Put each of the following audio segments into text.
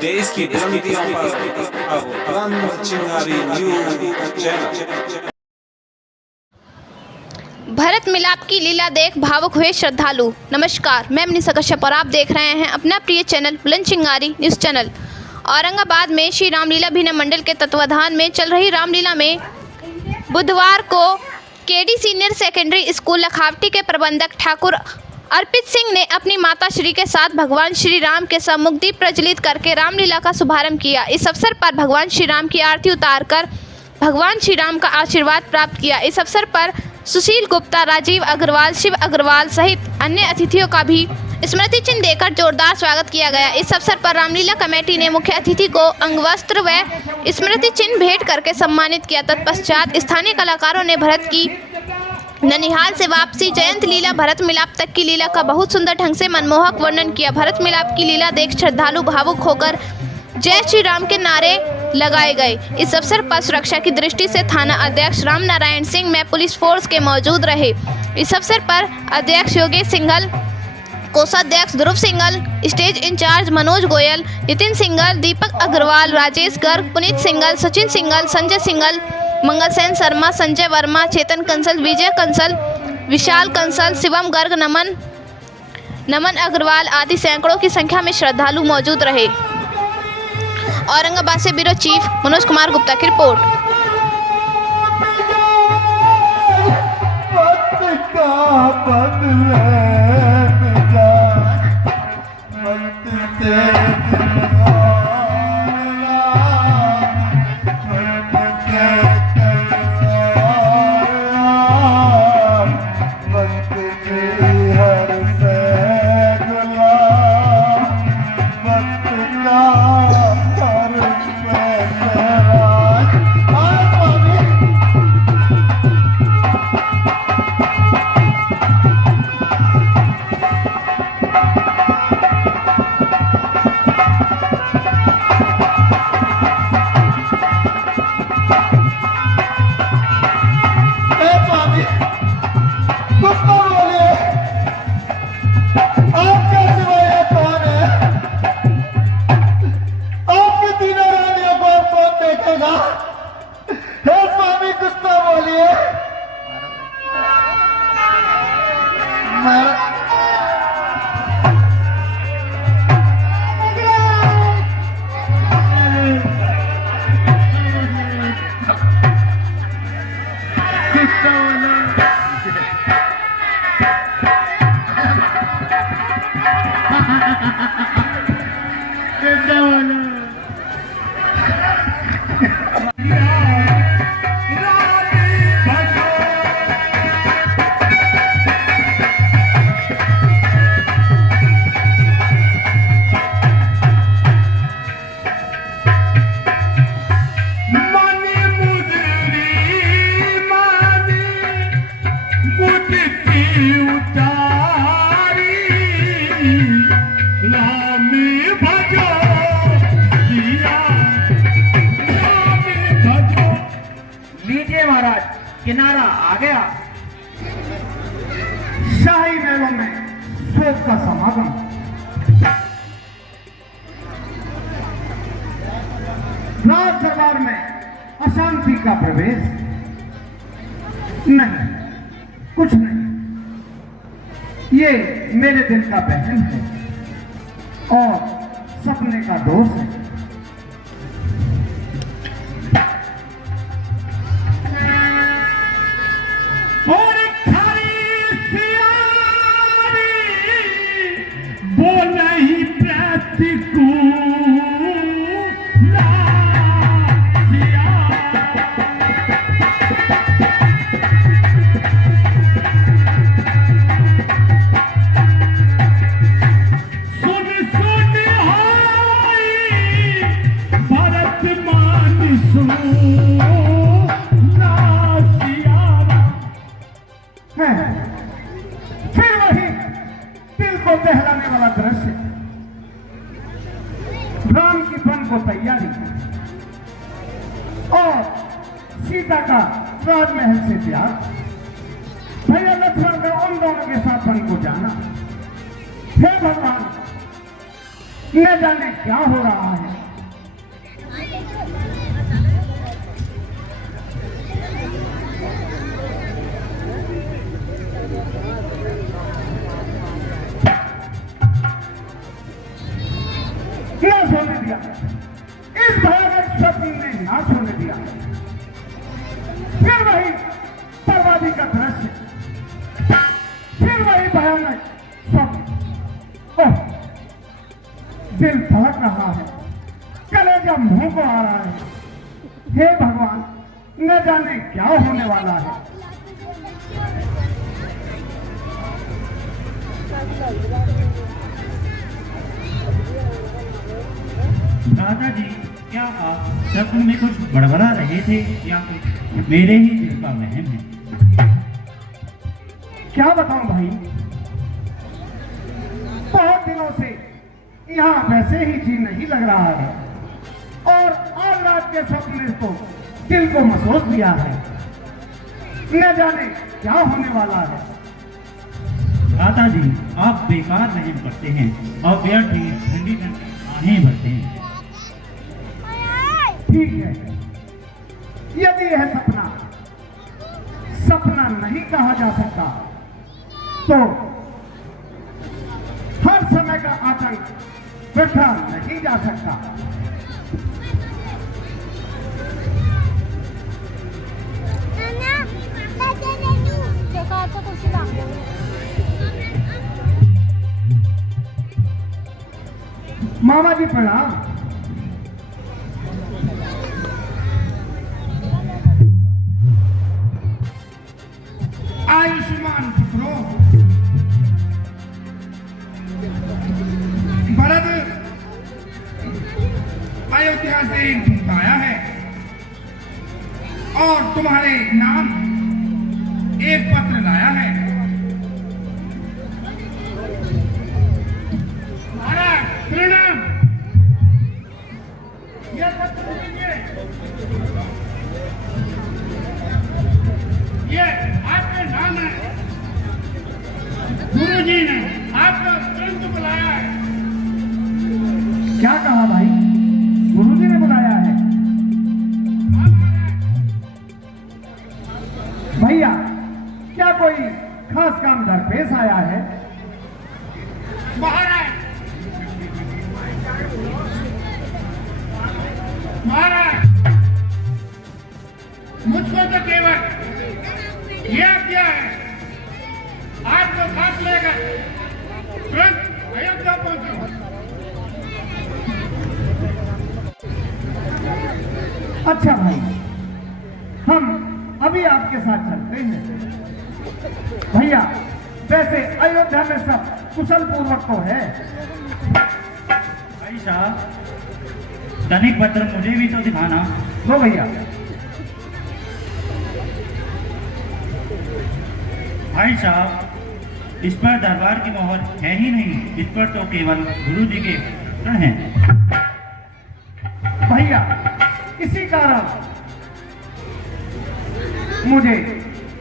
देश की बुलंदियों पर अब रंग चिंगारी न्यूज चैनल। भरत मिलाप की लीला देख भावुक हुए श्रद्धालु। नमस्कार, मैं मनीषा कश्यप और आप देख रहे हैं अपना प्रिय चैनल बुलंद चिंगारी न्यूज़ चैनल। औरंगाबाद में श्री रामलीला अभिनव मंडल के तत्वाधान में चल रही रामलीला में बुधवार को KD senior secondary school Lakhaoti के प्रबंधक ठाकुर अर्पित सिंह ने अपनी माता श्री के साथ भगवान श्री राम के सम्मुख दीप प्रज्वलित करके रामलीला का शुभारंभ किया। इस अवसर पर भगवान श्री राम की आरती उतारकर भगवान श्री राम का आशीर्वाद प्राप्त किया। इस अवसर पर सुशील गुप्ता, राजीव अग्रवाल, शिव अग्रवाल सहित अन्य अतिथियों का भी स्मृति चिन्ह देकर जोरदार स्वागत किया गया। इस अवसर पर रामलीला कमेटी ने मुख्य अतिथि को अंगवस्त्र व स्मृति चिन्ह भेंट करके सम्मानित किया। तत्पश्चात स्थानीय कलाकारों ने भरत की ननिहाल से वापसी, जयंत लीला, भरत मिलाप तक की लीला का बहुत सुंदर ढंग से मनमोहक वर्णन किया। भरत मिलाप की लीला देख श्रद्धालु भावुक होकर जय श्री राम के नारे लगाए गए। इस अवसर पर सुरक्षा की दृष्टि से थाना अध्यक्ष राम नारायण सिंह में पुलिस फोर्स के मौजूद रहे। इस अवसर पर अध्यक्ष योगेश सिंघल, कोषाध्यक्ष ध्रुव सिंघल, स्टेज इंचार्ज मनोज गोयल, नितिन सिंघल, दीपक अग्रवाल, राजेश गर्ग, पुनीत सिंघल, सचिन सिंघल, संजय सिंघल, मंगल सेन शर्मा, संजय वर्मा, चेतन कंसल, विजय कंसल, विशाल कंसल, शिवम गर्ग, नमन अग्रवाल आदि सैकड़ों की संख्या में श्रद्धालु मौजूद रहे। औरंगाबाद से ब्यूरो चीफ मनोज कुमार गुप्ता की रिपोर्ट। महाराज किनारा आ गया। शाही मेलों में शोक का समागम, राज दरबार में अशांति का प्रवेश। नहीं, कुछ नहीं, ये मेरे दिल का बहन है और सपने का दोष है। फिर वही दिल को दहलाने वाला दृश्य, राम की वन को तैयारी और सीता का राजमहल से प्यार, भैया लक्ष्मण का उन दोनों के साथ वन को जाना। हे भगवान, न जाने क्या हो रहा है। फिर वही भयानक स्वप्न। ओह, दिल धड़क रहा है, कलेजा मुंह को आ रहा है। हे भगवान, न जाने क्या होने वाला है। दादाजी, क्या आप स्वप्न में कुछ बड़बड़ा रहे थे या कुछ मेरे ही दिल का वहम है? क्या बताऊं भाई, बहुत दिनों से यहाँ वैसे ही जी नहीं लग रहा है और आज रात के स्वप्न ने तो दिल को महसूस दिया है। न जाने क्या होने वाला है। दादाजी, आप बेकार वहम करते हैं और व्यर्थ ही ठंडी ठंडी आहें भरते हैं। ठीक है, यदि यह सपना सपना नहीं कहा जा सकता तो हर समय का आतंक वृथा नहीं जा सकता। मामा जी प्रणाम। आयुष्मान पुत्रो, भरत अयोध्या से दूत आया है और तुम्हारे नाम एक पत्र लाया है। महाराज प्रणाम। यह पत्र लीजिए, ये आपके नाम है। गुरुजी ने आपको तुरंत बुलाया है। क्या कहा भाई? गुरुजी ने बुलाया है? भैया, क्या कोई खास काम दरपेश आया है? महाराज, मुझको तो केवल यह क्या है, आपको साथ लेकर तुरंत अयोध्या पहुंचो। अच्छा भाई, हम अभी आपके साथ चलते हैं। भैया, वैसे अयोध्या में सब कुशल पूर्वक तो है। भाई साहब, तनिक पत्र मुझे भी तो दिखाना। लो भैया। भाई साहब, इस पर दरबार की मोहर है ही नहीं, इस पर तो केवल गुरु जी के चित्र हैं। भैया, इसी कारण मुझे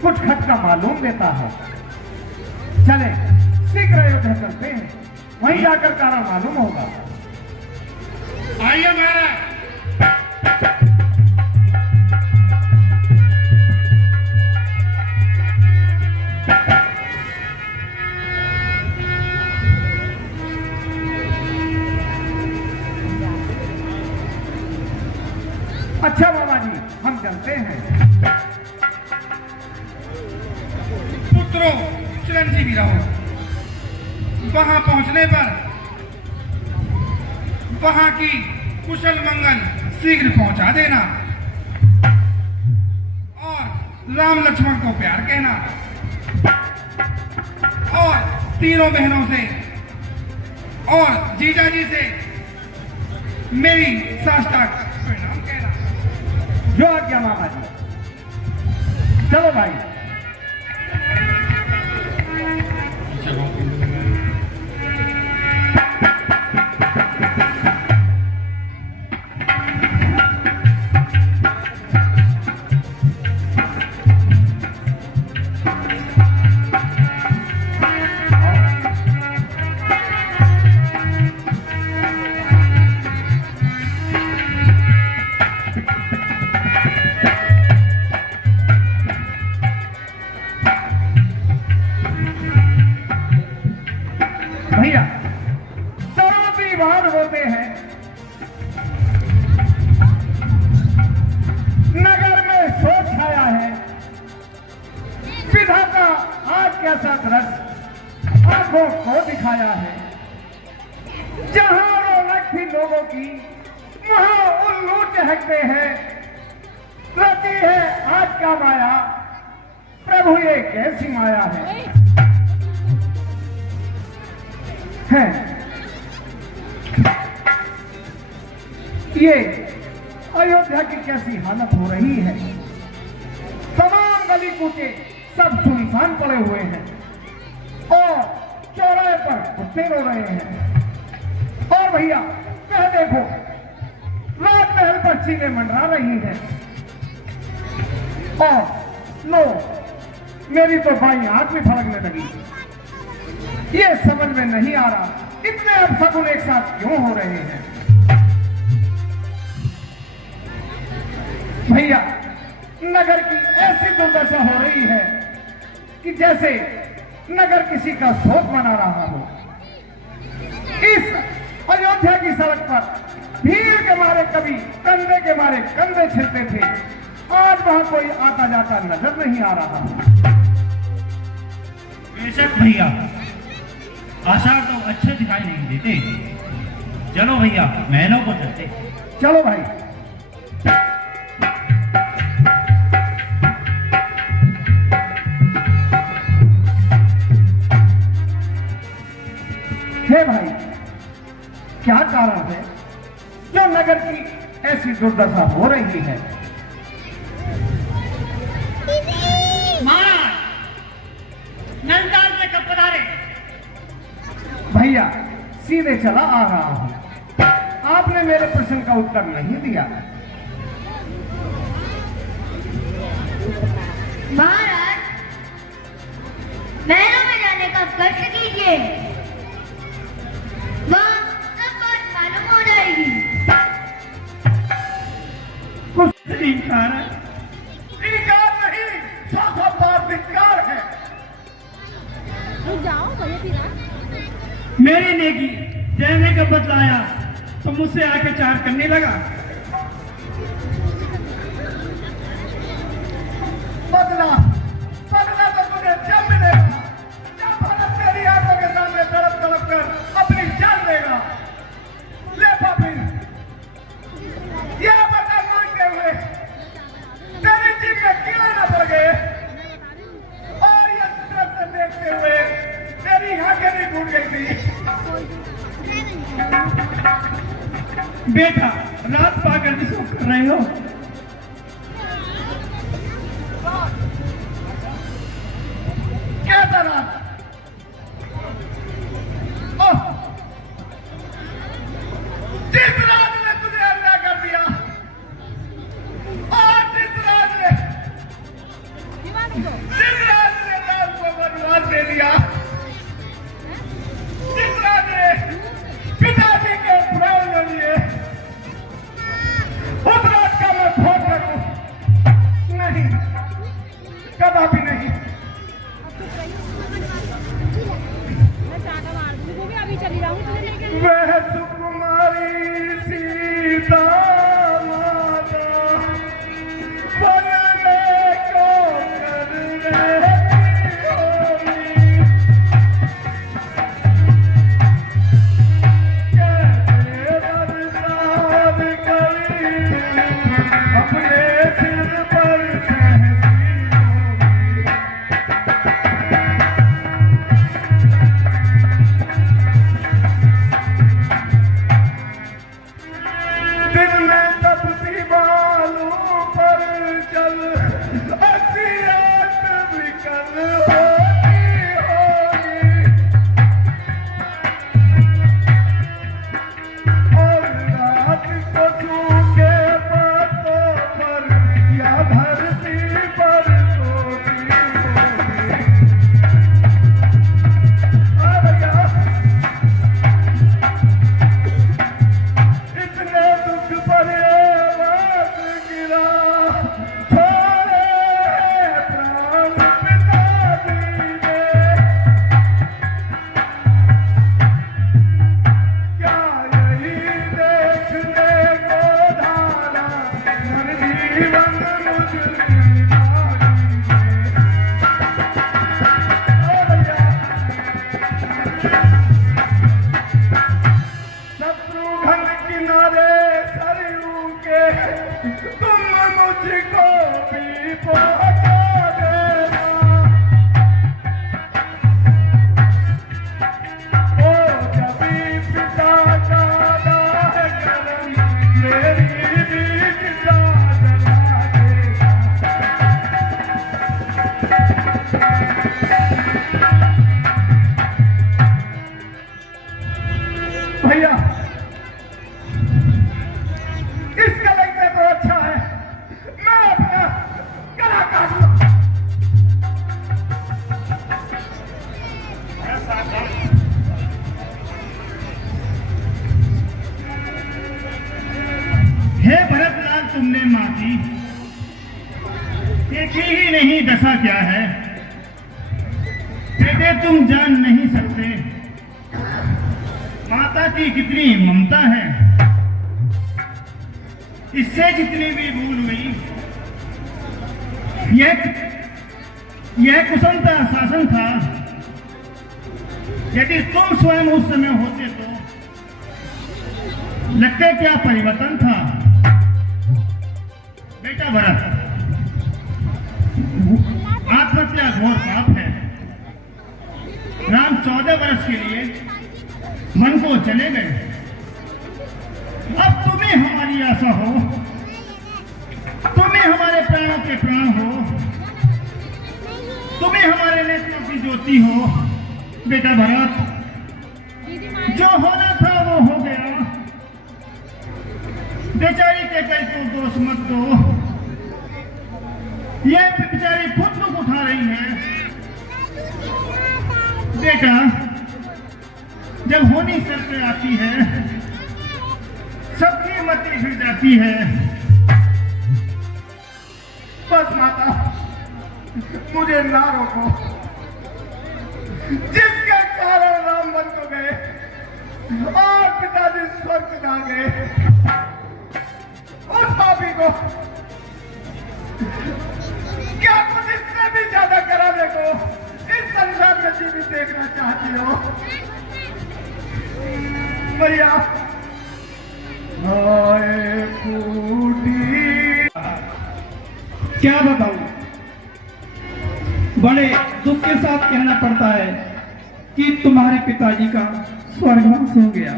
कुछ खटका मालूम देता है। चले शीघ्र अयोध्या चलते हैं, वहीं जाकर कारण मालूम होगा। आइए महाराज। अच्छा बाबा जी, हम चलते हैं। पुत्रों, चिरंजीवी रहो। वहां पहुंचने पर वहां की कुशल मंगल शीघ्र पहुंचा देना और राम लक्ष्मण को प्यार कहना और तीनों बहनों से और जीजा जी से मेरी साष्टांग प्रणाम कहना। जो आज्ञा मामा जी। चलो भाई। भैया, चौरासी बार होते हैं, नगर में शोक छाया है। विधाता आज कैसा दृश्य आंखों को दिखाया है। जहां रौनक थी लोगों की वहां उल्लू चहकते हैं। रची है आज का माया, प्रभु ये कैसी माया है। ये अयोध्या की कैसी हालत हो रही है। तमाम गली कूचे सब सुनसान पड़े हुए हैं और चौराहे पर कुत्ते रो रहे हैं। और भैया कह देखो, राजमहल पर चीलें मंडरा रही हैं। और लो, मेरी तो बाई आंख भी फड़कने लगी। ये समझ में नहीं आ रहा इतने अपशगुन एक साथ क्यों हो रहे हैं। भैया नगर की ऐसी दुर्दशा हो रही है कि जैसे नगर किसी का शोक मना रहा हो। इस अयोध्या की सड़क पर भीड़ के मारे कभी कंधे के मारे कंधे छिलते थे, आज वहां कोई आता जाता नजर नहीं आ रहा। बेशक भैया, आषाढ़ तो अच्छे दिखाई नहीं देते। चलो भैया, महलों को चलते। चलो भाई। हे भाई, क्या कारण है जो नगर की ऐसी दुर्दशा हो रही है। नंदलाल ने कब पधारे? भैया सीधे चला आ रहा हूं, आपने मेरे प्रश्न का उत्तर नहीं दिया। महाराज, महलों में जाने का कष्ट कीजिए, वहाँ सब बात मालूम हो जाएगी। कुछ इनकार है? इनकार नहीं, साफ धिक्कार है। मेरी नेकी देने का बतलाया तो मुझसे आके चार करने लगा। बदला बदला तो तुझे जब मिलेगा, जब भारत तेरी आंखों के सामने तड़प तड़प कर अपनी जान देगा। ले पापी, यह बदला मांगते हुए तेरी जीभ में कीड़े न पड़ गए और यह तरफ से देखते हुए तेरी आंखें भी टूट गई थी। बेटा, रात पाकर भी सो कर रहे हो? क्या तरह जिस राज ने तुझे अन्याय कर दिया और जिस राज ने राज को बर्बाद दे दिया, जिस राज ने पिताजी के प्राण ले लिए, उस राज का मैं भोग करूं? नहीं, कदापि नहीं। वह सुकुमारी सीता माता बनने को कर रहती होगी। कैसे बर्बाद करी अपने सिर पर सहती होगी। ऐसा क्या है बेटे, तुम जान नहीं सकते माता की कितनी ममता है। इससे जितनी भी भूल हुई, यह कुसुमता शासन था। यदि तुम स्वयं उस समय होते तो लगते क्या परिवर्तन था। बेटा भरत, आत्महत्या घोर पाप है। राम 14 वर्ष के लिए मन को चले गए। अब तुम्हें हमारी आशा हो, तुम्हें हमारे प्राणों के प्राण हो, तुम्हें हमारे नेत्रों की ज्योति हो। बेटा भरत, जो होना था वो हो गया। बेचारी के कई को दोष मत दो। ये बेचारी खुद दुख उठा रही है। बेटा, जब होनी सर पे आती है सबकी मति फिर जाती है। बस माता, मुझे ना रोको। जिसके कारण राम वन को गए और पिताजी स्वर्ग ना गए, उस पापी को क्या कुछ इससे भी ज्यादा कराने को इस संसार में जीवित देखना चाहती हो? भैया, क्या बताऊं, बड़े दुख के साथ कहना पड़ता है कि तुम्हारे पिताजी का स्वर्गवास हो गया।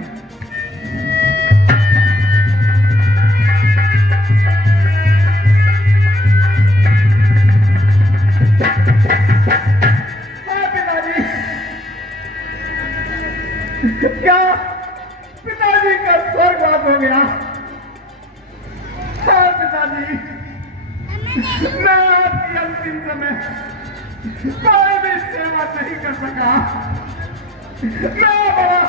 क्या पिताजी का स्वर्गवास हो गया? हाँ पिताजी, मैं आपकी अंतिम समय कोई भी सेवा नहीं कर सका। मैं बड़ा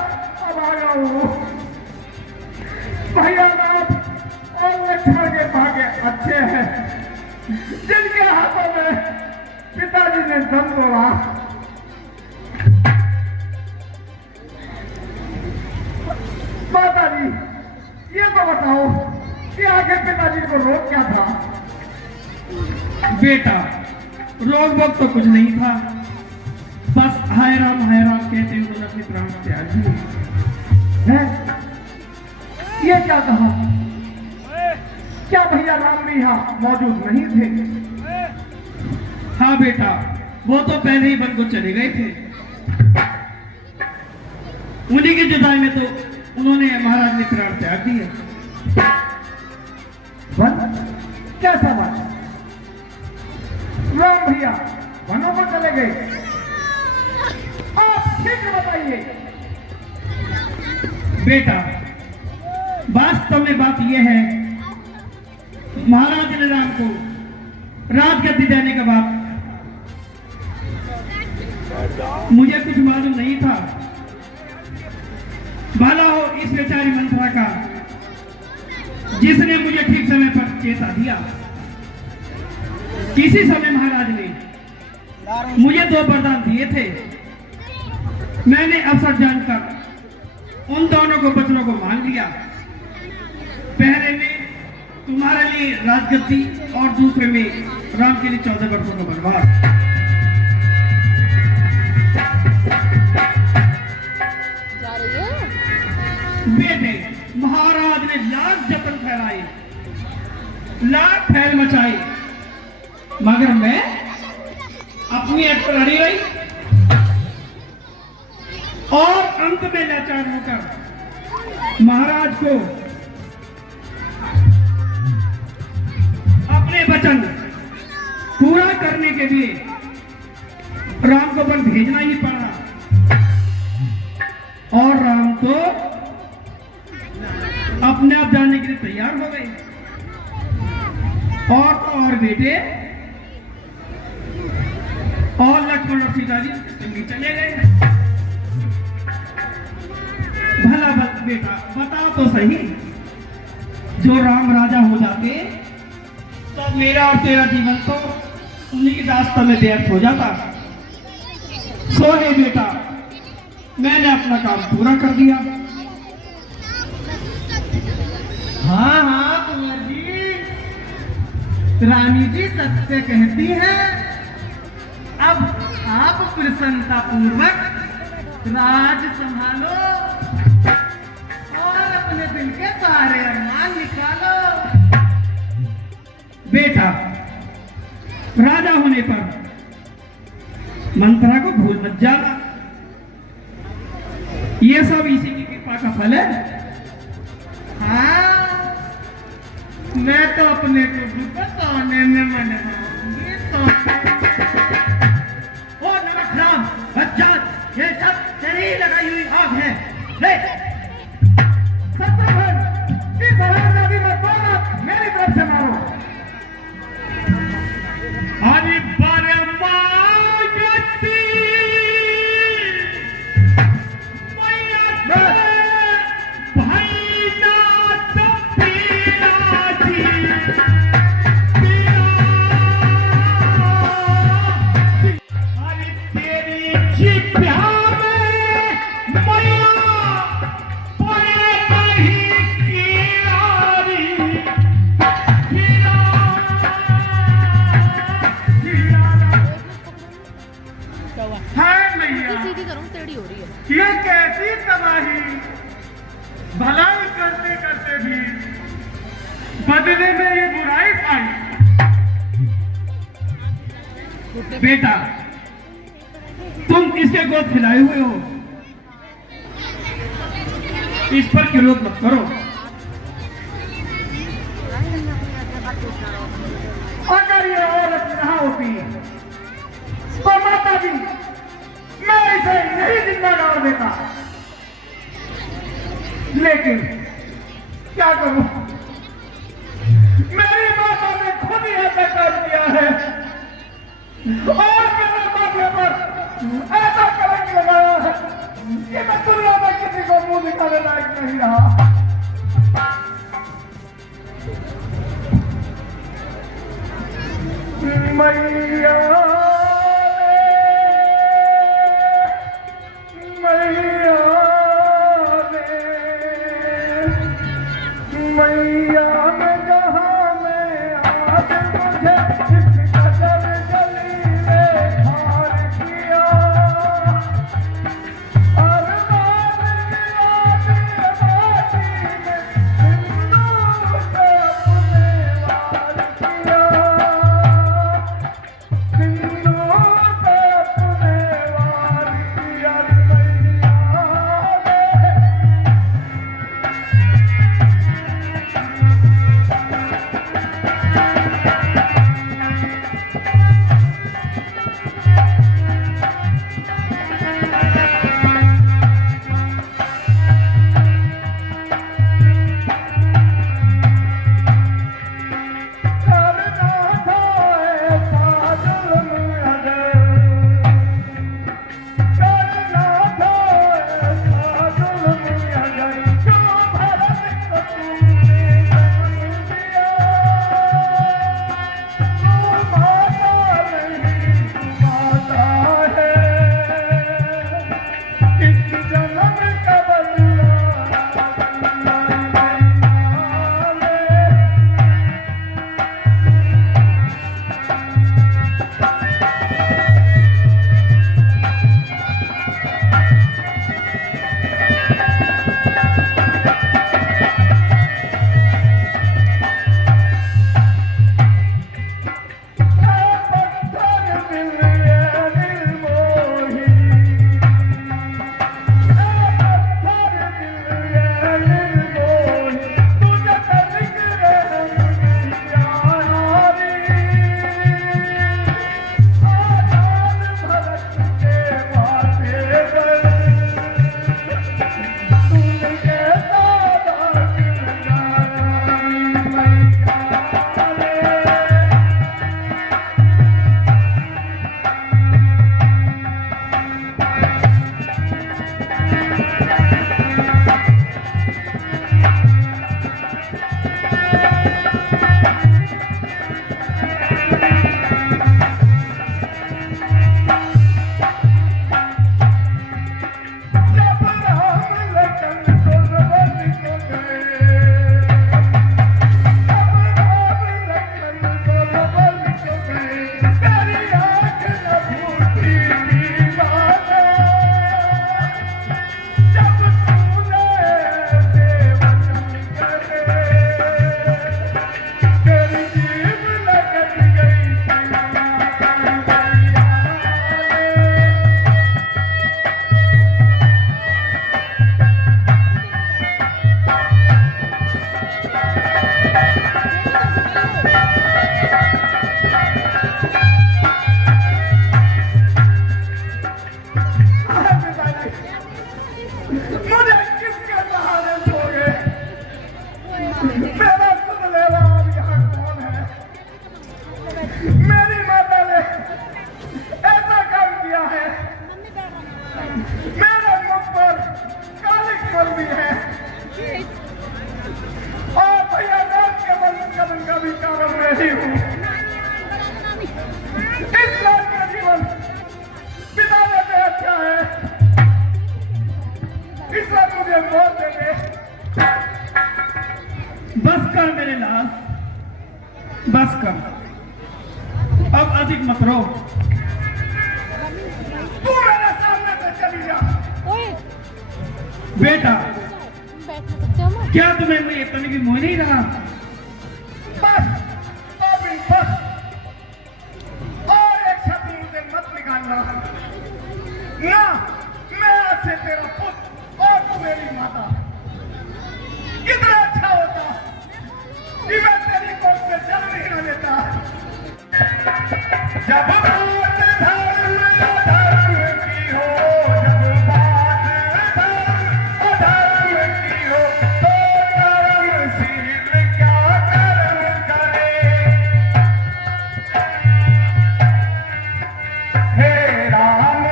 अभागा हूँ। भैया राम और लक्ष्मण के भाग्य अच्छे हैं, जिनके हाथों में पिताजी ने दम तोड़ा। माता जी, ये तो बताओ कि आगे पिताजी को रोग क्या था? बेटा, रोग वोग तो कुछ नहीं था, बस हाय राम कहते उन्होंने अपने प्राण त्याग दिए। हैं? ये क्या कहा? क्या भैया राम भी यहाँ मौजूद नहीं थे? हाँ बेटा, वो तो पहले ही वन को चले गए थे। उन्हीं की जुदाई में तो उन्होंने महाराज ने प्राण त्याग दिया। वन? कैसा वन? राम भैया वनों को चले गए? आप शीघ्र बताइए। बेटा, वास्तव में बात यह है, महाराज ने राम को राजगद्दी देने के बाद मुझे कुछ मालूम नहीं था। भला हो इस बेचारी मंत्रा का, जिसने मुझे ठीक समय पर चेता दिया। किसी समय महाराज ने मुझे 2 वरदान दिए थे। मैंने अवसर जानकर उन दोनों को बचनों को मान लिया। पहले में तुम्हारे लिए राजगद्दी और दूसरे में राम के लिए 14 वर्षों का वनवास। बेटे, महाराज ने लाख जतन फैलाए, लाख फैल मचाई, मगर मैं अपनी अट पर अड़ी रही और अंत में लाचार होकर महाराज को अपने वचन पूरा करने के लिए राम को वन भेजना ही पड़ा। और राम तो अपने आप जाने के लिए तैयार हो गए। और तो और बेटे, और लक्ष्मण और सीता जी संगी चले गए। भला बेटा बता तो सही, जो राम राजा हो जाते तो मेरा और तेरा जीवन तो उन्हीं के रास्ते में व्यर्थ हो जाता। सो हे बेटा, मैंने अपना काम पूरा कर दिया। हाँ हाँ कुंवर जी, रानी जी सत्य कहती है। अब आप प्रसन्नता पूर्वक राज संभालो और अपने दिल के सारे अरमान निकालो। बेटा, राजा होने पर मंत्रा को भूल मत जाना। ये सब इसी की कृपा का फल है। हाँ, मैं तो अपने प्रभु को सोने में मनवाऊंगी। ओ नमस्कार बच्चात, ये सब तेरी ही लगाई हुई आग है। ले शत्रुघ्न, इस हरामजादी में दोनों मेरी तरफ से मारो। हरि परमागति मैया भाई नाथ पीरा जी हरि तेरी जिभ्या में मैया पड़े नहीं किनारी हाय मैया, ये कैसी तबाही। भलाई करते करते भी बदले में ये बुराई पाई। बेटा, तुम किसके गोद खिलाए हुए हो? इस पर क्रोध मत करो। अगर ये औरत यहाँ होती तो माता जी, मैं इसे नहीं जिंदा डाल देता। लेकिन क्या करूं, मेरी माता ने खुद ही ऐसा कर दिया है और मेरे माथे पर ऐसा कलंक लगाया है कि मैं दुनिया में किसी को मुंह दिखाने लायक नहीं रहा। मैया मैया में जहाँ में आज मुझे इस कदर जलीले हार किया। अरमान माटी में सिंदूर से अपने वार किया। केवल भी है और भैया राज केवल कमल का भी कारण रही हूँ। इस लाल का जीवन बिताने से अच्छा है इसलिए मुझे मौत दे दे। बस कर मेरे लाल, बस कर, अब अधिक मत रो। तू मेरे सामने से चली जा। बेटा, क्या तुम्हें मैं इतने की मोह नहीं रहा? बस अभी बस और एक शब्द मुझे मत निकालना ना। मैं आज से तेरा पुत्र और तू मेरी माता। कितना अच्छा होता कि मैं तेरी कोख से जन्म ही न लेता। जब बात धर्म अधर्म की हो, जब बात धर्म अधर्म की हो, तो कर्मशील क्या कर्म करे। हे राम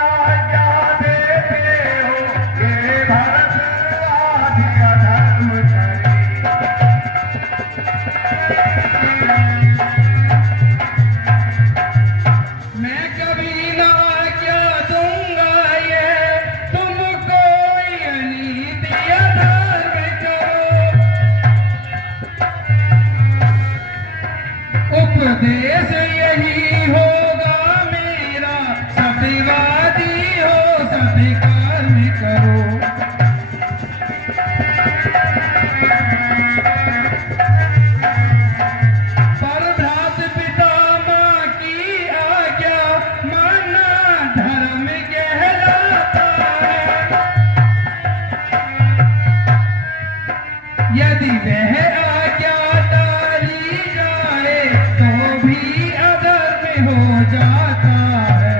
आज्ञा देते हो, ये भरत आदि अधर्म करे। मैं कभी ना क्या दूंगा ये तुमको, अनीति अधर्म करो। उपदेश यही होगा मेरा, सत्यवादी हो सत्य कर्म करो। पर भ्रात पिता माँ की आज्ञा मानना धर्म कहलाता है। यदि वह आज्ञा टाली जाए तो भी अधर्म हो जाता है।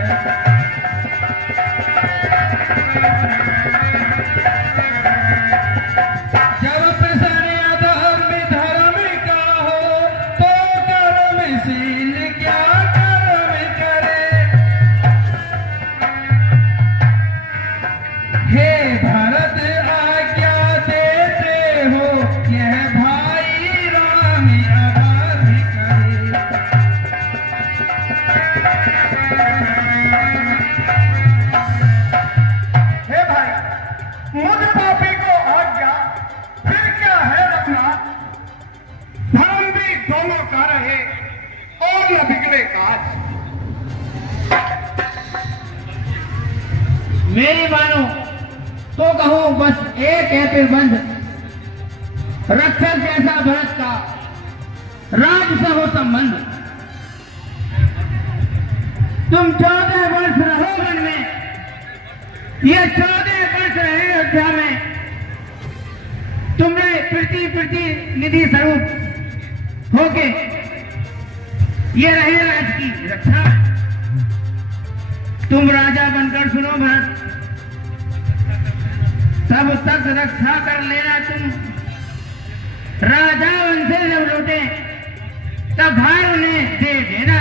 जब प्रसन्न अधर्म धर्म का हो, तो कर्मशील क्या कर्म करे। हे भरत आज्ञा देते हो, यह भाई राम अधर्म करे। हे भाई, मुझ पापी को आज्ञा फिर क्या है रखना। धर्म भी दोनों का रहे और न बिगड़े काज। मेरी मानो तो कहूं बस एक है फिर बंद, रक्षक जैसा भरत का राज से हो संबंध। तुम 14 वर्ष रहो वन में, ये 14 वर्ष रहे अयोध्या में। तुमने प्रति निधि स्वरूप होके ये रहे राज की रक्षा। तुम राजा बनकर सुनो भरत, तब तक रक्षा कर लेना। तुम राजा उनसे जब लौटे तब भाई उन्हें दे देना।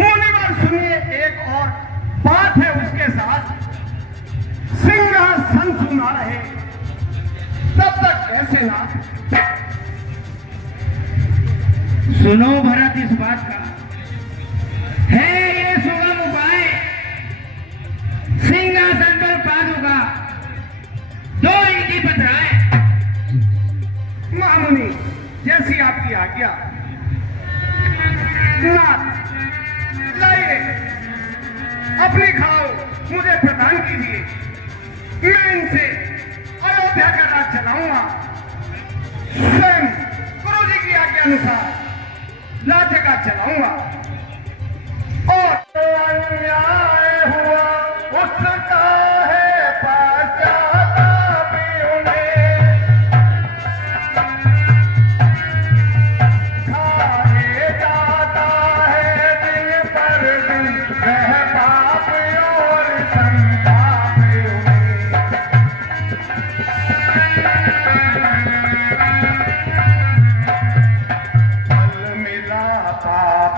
मुनिवर सुनिए, एक और बात है उसके साथ। सिंहासन सुना रहे तब तक कैसे ना। सुनो भरत, इस बात का है ये सुगम उपाय। सिंहासन पर पादुका दो इनकी पथराए। महामुनि, जैसी आपकी आज्ञा। नाथ, लाइए अपनी खाओ मुझे प्रदान कीजिए। मैं इनसे अयोध्या का राज चलाऊंगा। स्वयं गुरु जी की आज्ञा अनुसार राज्य का चलाऊंगा। और तो अन्याय हुआ उसका है पश्चाताप उन्हें। खाए जाता है दिन पर दिन वह पाप और संताप उन्हें। फल मिला पाप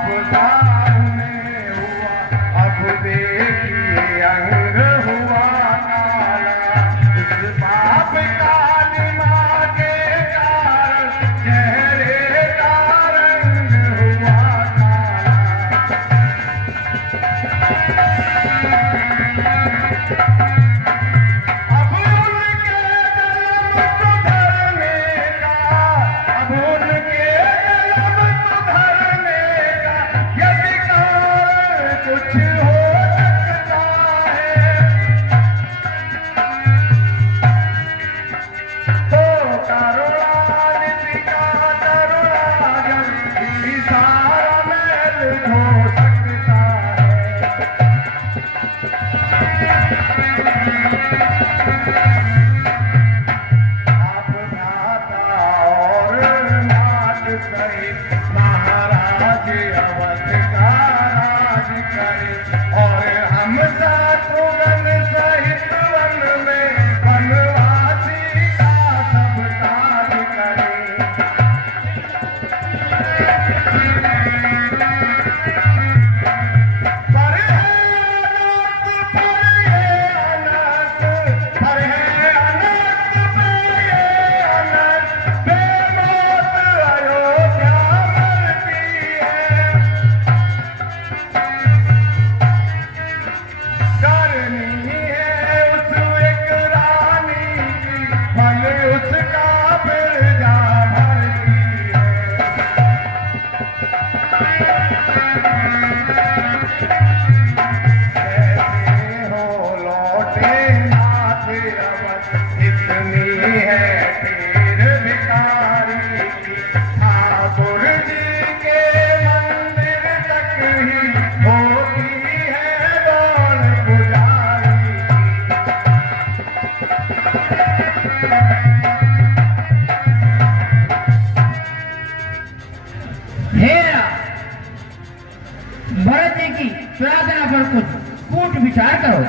भरत जी की प्रार्थना पर कुछ कूट विचार करो।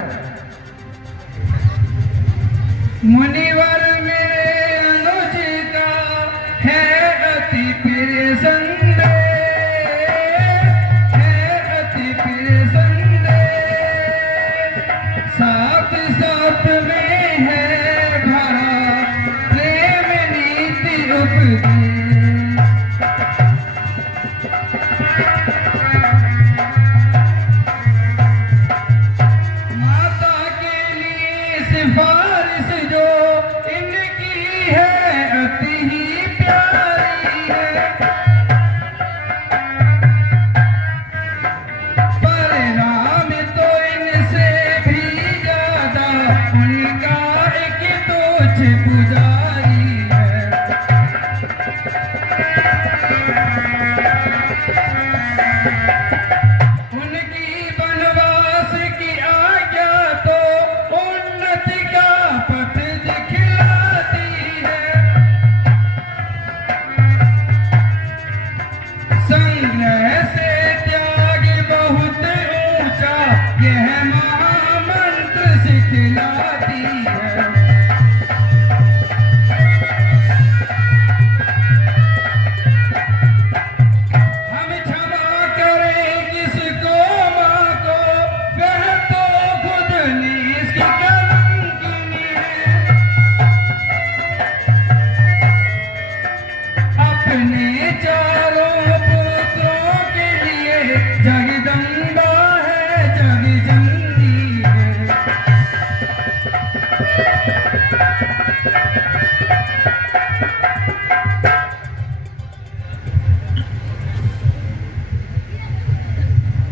मुनिवर मेरे अनुज का है अति प्रिय संदेश, है अति प्रिय संदेश, साथ साथ में है भरा प्रेम नीति उपदेश। सिफारिश जो इनकी है अति ही प्यारी है, परिणाम तो इनसे भी ज्यादा उनका एक तुच्छ पुजारी है। उनकी वनवास की आज्ञा तो का पथ दिखलाती है, संग्रह से त्याग बहुत ऊंचा यह महामंत्र सिखलाती है। हम क्षमा करें किसको माँ को, वह तो खुद ने इसकी अपने चारों पुत्रों के लिए जगदम्बा है, जगजननी है।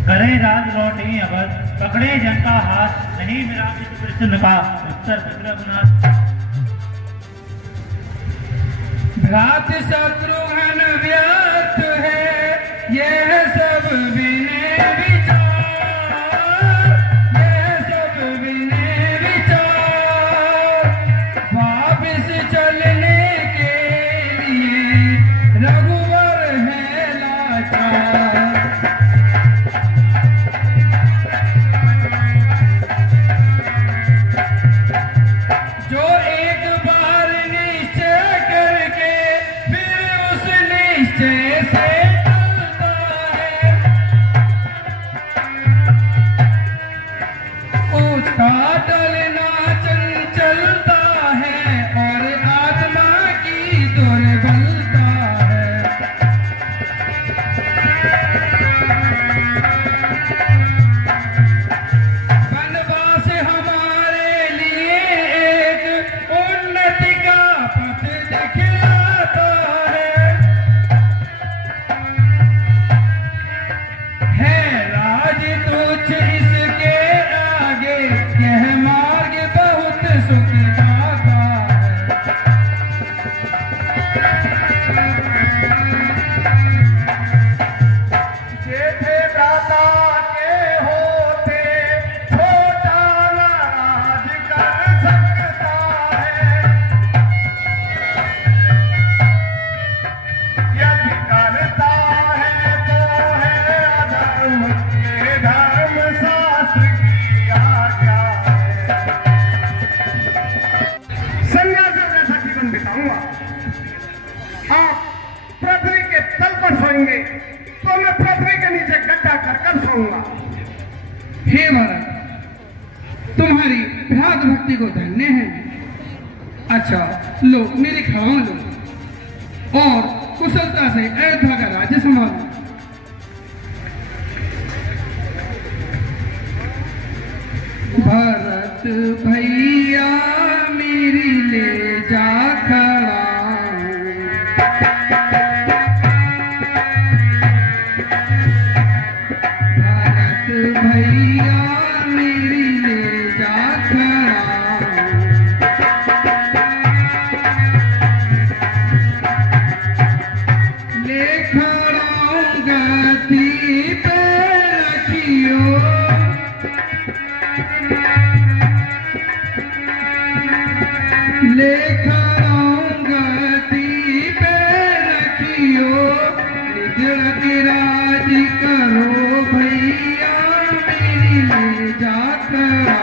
करे राज लौटे अवध, पकड़े जनता हाथ, नहीं मेरा इस प्रश्न का उत्तर रघुनाथ। भ्रात शत्रुघ्न व्यर्थ है यह सब विनय विचार, यह सब विनय विचार, वापिस चलने के लिए रघुवर है लाचार। जो एक बार निश्चय करके फिर उस निश्चय से टलता है, हे भरत, तुम्हारी भ्रात भक्ति को धन्य है। अच्छा लो मेरी खड़ाओं लो और कुशलता से अयोध्या का राज्य संभालो। भरत भैया मेरी ले जा खड़ा, भरत भैया मेरी ले जा खड़ा, ले खड़ा गति पे रखियो, ले खड़ा गति पे रखियो, निज राज करो भैया मेरी ले जा खड़ा।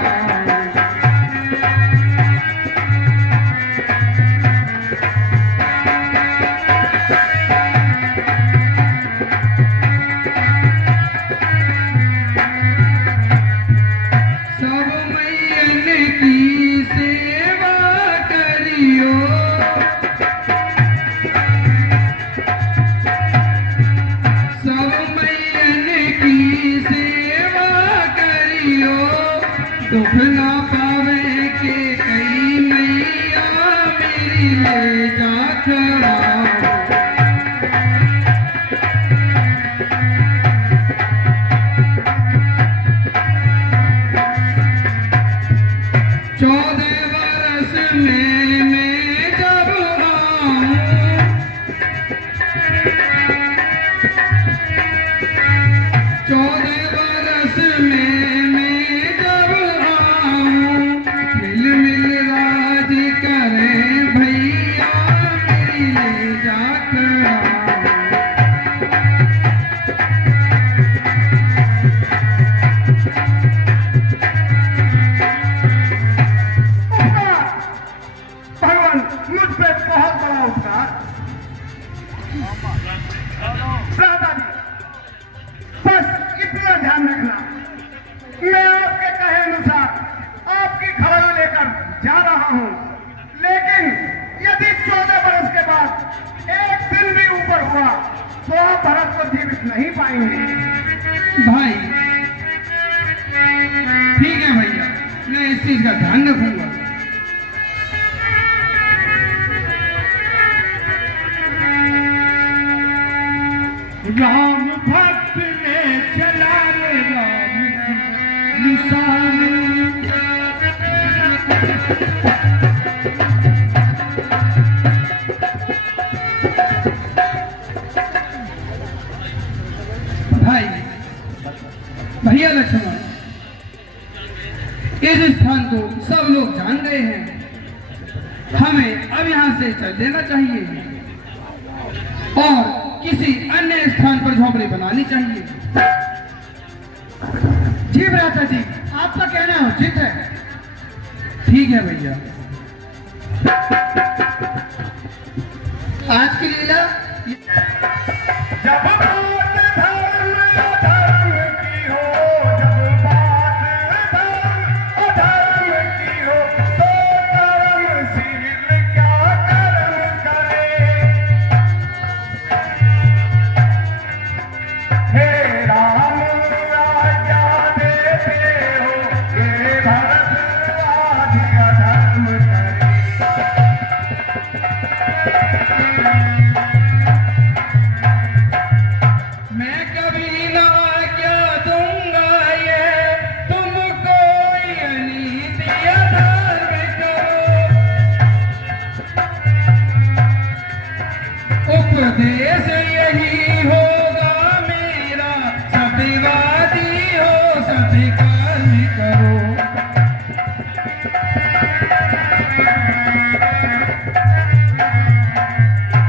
सब मैयन की सेवा करियो, सब मैयन की सेवा करियो, दुख ना पावे के कई मैया मेरी ले जा खड़ा। चौदह वर्ष में मैं जब आऊं, चौदह वर्ष में मैं जब आऊं, मिल मिल राज करें भैया मेरी ले जा खड़ा। भगवान मुझ पे बहुत बड़ा उपकार। राधा जी बस इतना ध्यान रखना, मैं आपके कहे अनुसार आपकी खबर लेकर जा रहा हूँ, लेकिन यदि 14 वर्ष के बाद एक दिन भी ऊपर हुआ तो आप भरत को जीवित नहीं पाएंगे। भाई ठीक है भैया, मैं इस चीज का ध्यान रखूंगा। राम भक्त ने चला रे राम की निशान, भाई भैया लक्ष्मण, इस स्थान को सब लोग जान गए हैं, हमें अब यहाँ से चल देना चाहिए और किसी अन्य स्थान पर झोपड़ी बनानी चाहिए। जी भ्राता जी, आपका कहना उचित है। ठीक है भैया। आज की लीला जब बात धर्म अधर्म की हो, जब बात धर्म अधर्म की हो, तो कर्मशील क्या कर्म करे। हे राम आज्ञा देते हो, ये भरत आज अधर्म करे। मैं कभी ना क्या दूंगा ये तुमको, ये नीति अधर्म करो। उपदेश यही होगा मेरा, सत्यवादी हो सत्य करो।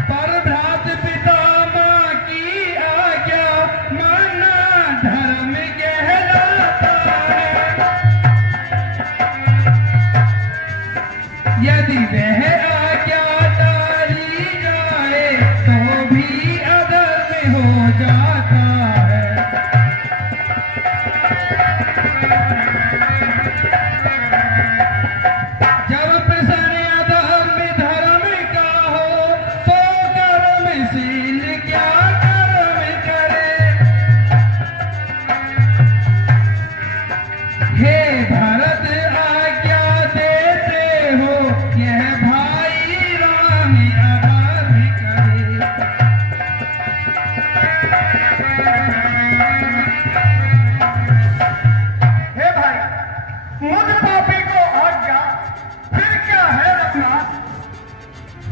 पर भ्रात पिता माँ की आज्ञा मानना धर्म कहलाता है। यदि वह आज्ञा टाली जाए तो भी अधर्म हो जाता है। हे भरत आज्ञा देते हो, यह भाई राम आगाज करे। हे भाई, मुझ पापी को आज्ञा, फिर क्या है रघुनाथ?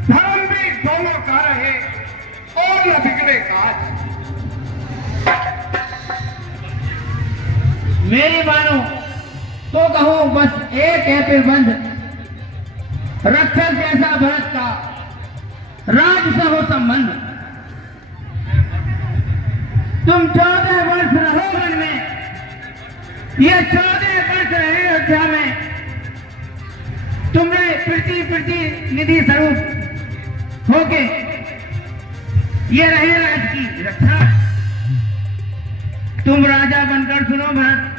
धर्म भी दोनों का रहे और न बिगड़े काज। मेरी मानो तो कहूं बस एक है पे बंद, रक्षस जैसा भरत का राज से हो संबंध। तुम 14 वर्ष रहो वन में, ये 14 वर्ष रहे अयोध्या में, तुमने पृथ्वी निधि स्वरूप होके ये रहे राज की रक्षा। तुम राजा बनकर सुनो भरत,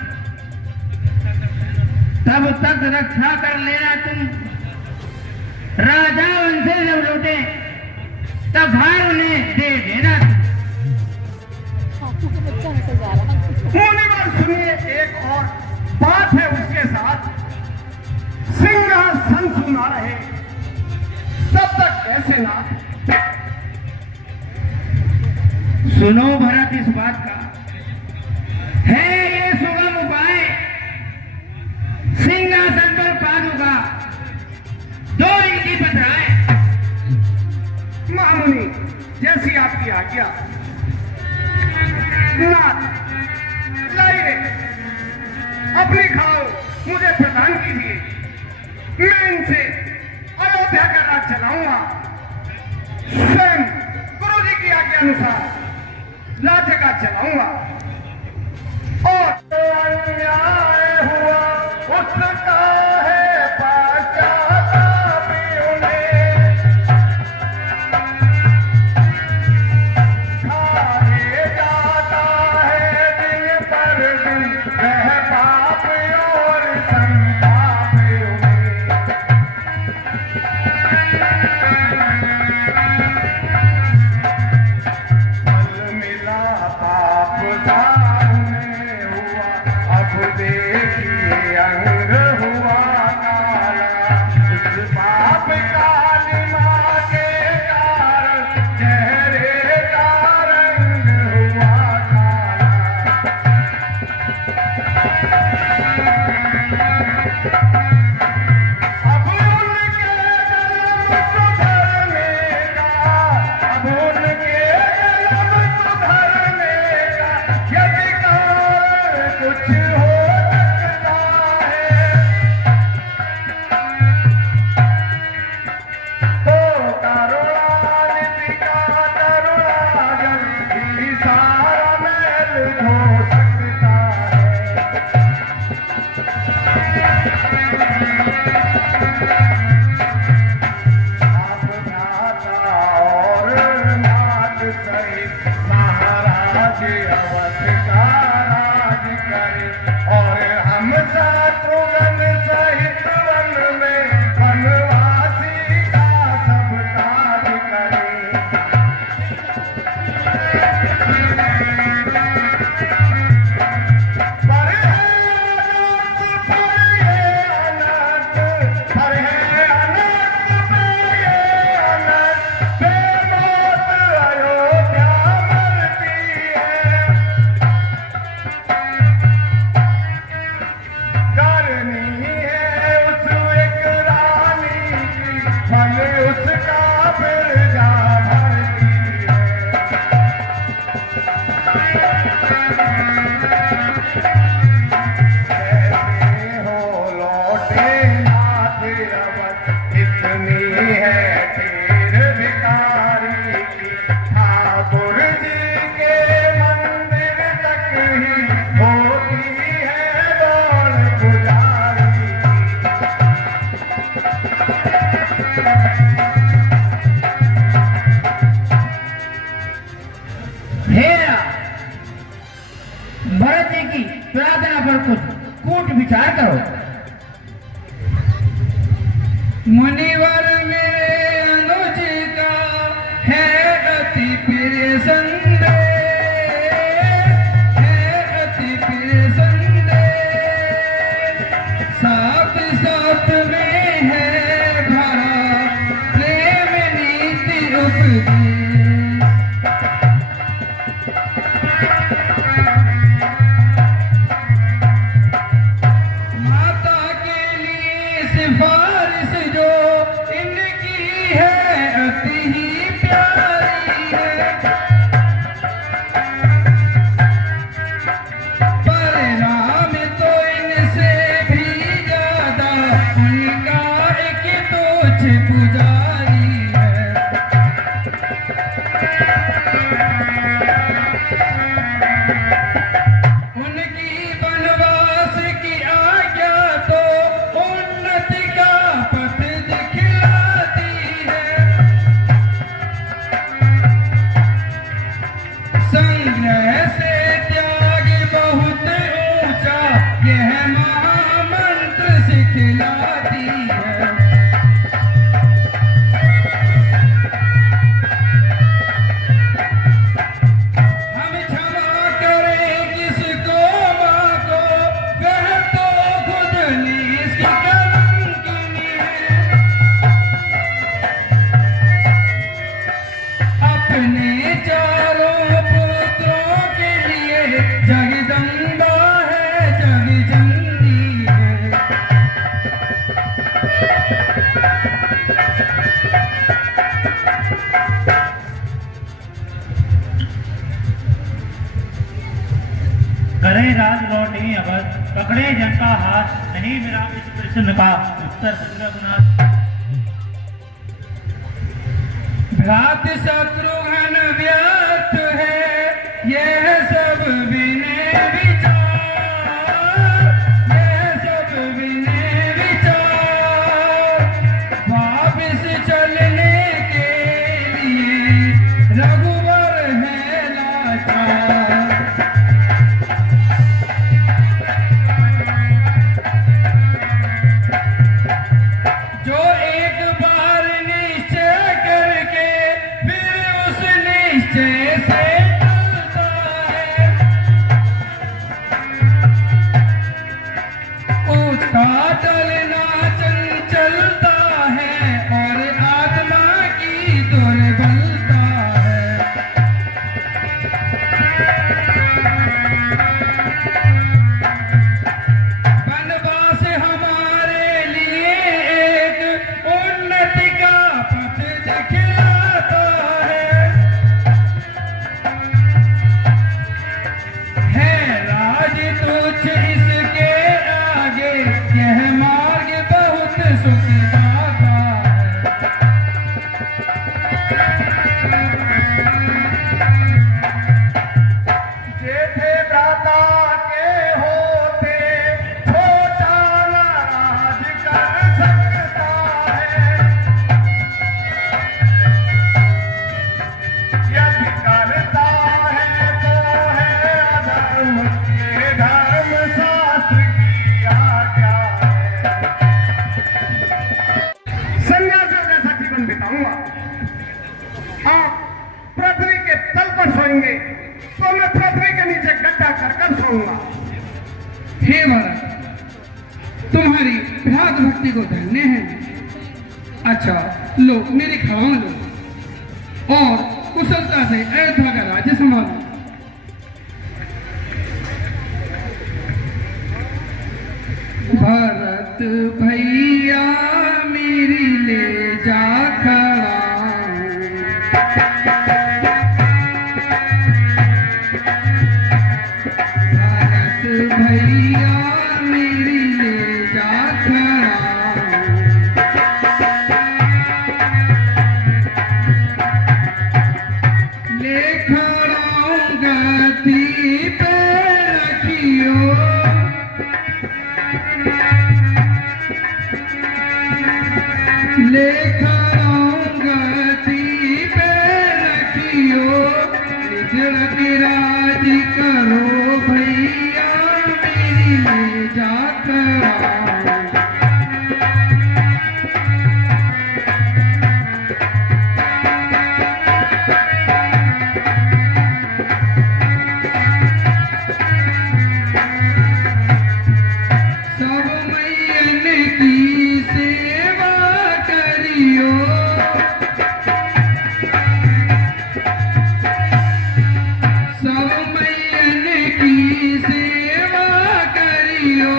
तब तक रक्षा कर लेना तुम। राजा उनसे जब लौटे तब भार उन्हें दे देना। मुनिवर सुनिए, एक और बात है उसके साथ। सिंहासन सुना रहे तब तक कैसे ना। सुनो भरत, इस बात का है ये सुगम उपाय, सिंहासन पर पादुका दो इनकी पथराए। महामुनि, जैसी आपकी आज्ञा। नाथ, लाइए अपनी खाओ मुझे प्रदान कीजिए, मैं इनसे अयोध्या का राज चलाऊंगा। स्वयं गुरु जी की आज्ञा अनुसार राज्य का चलाऊंगा। और अन्याय हुआ उसका है पश्चाताप उन्हें, खाए जाता है दिन पर दिन वह पाप और संताप उन्हें। फल मिला पाप का देखिए अंग हुआ काला, उस पाप कालिमा के कारण चेहरे का रंग हुआ काला। अब उनके जन्म सुधरने का, अब उनके जन्म सुधरने का यदि कारण कुछ हो भरत जी की प्रार्थना पर कुछ कूट विचार करो। मुनिवर मेरे अनुज का है अति प्रिय संदेश, है अति प्रिय संदेश। पुजारी है। उनकी वनवास की आज्ञा तो उन्नति का पथ दिखलाती है। संग्रह से त्याग बहुत ऊंचा यह महामंत्र सिखलाती है। हम क्षमा करें किसको माँ को, वह तो खुद निष्की कलंकिनी है। अपने चारों पुत्रों के लिए जगदम्बा है, जगजननी है। करे राज लौटे अवध, पकड़े जनता हाथ, नहीं मेरा इस प्रश्न का उत्तर रघुनाथ। भ्रात शत्रुघ्न व्यर्थ है यह सब विनय विचार, यह सब विनय विचार। वापिस चलने के लिए रघुवर है लाचार। जो एक बार निश्चय करके फिर उस निश्चय से टलता है, उसका टलना चंचलता है और आत्मा की दुर्बलता है। वनवास हमारे लिए एक उन्नति का पथ दिखलाता है राज तुच्छ इसके आगे यह मार्ग बहुत सुख दाता है। जेठे दाता के होते छोटा नाराज कर सकता है, यदि करता है तो है अधर्म, ये धर्म शास्त्र की आज्ञा है। सन्यासियों जैसा जीवन बिताऊंगा। हाँ, पृथ्वी के तल पर सोएंगे तो मैं पृथ्वी के नीचे गड्ढा कर सोऊंगा। हे भरत, तुम्हारी भ्रात भक्ति को धन्य है। अच्छा लो मेरी खड़ाओं लो और कुशलता से अयोध्या का राज्य संभालो। भरत भैया मेरी ले जा भरत भैया मेरी ले जा ले खड़ाऊं गति पे रखियो, ले खड़ाऊं गति पे रखियो। निज राज करो भैया मेरी ले जा सब मैयन की सेवा करियो, सब मैयन की सेवा करियो।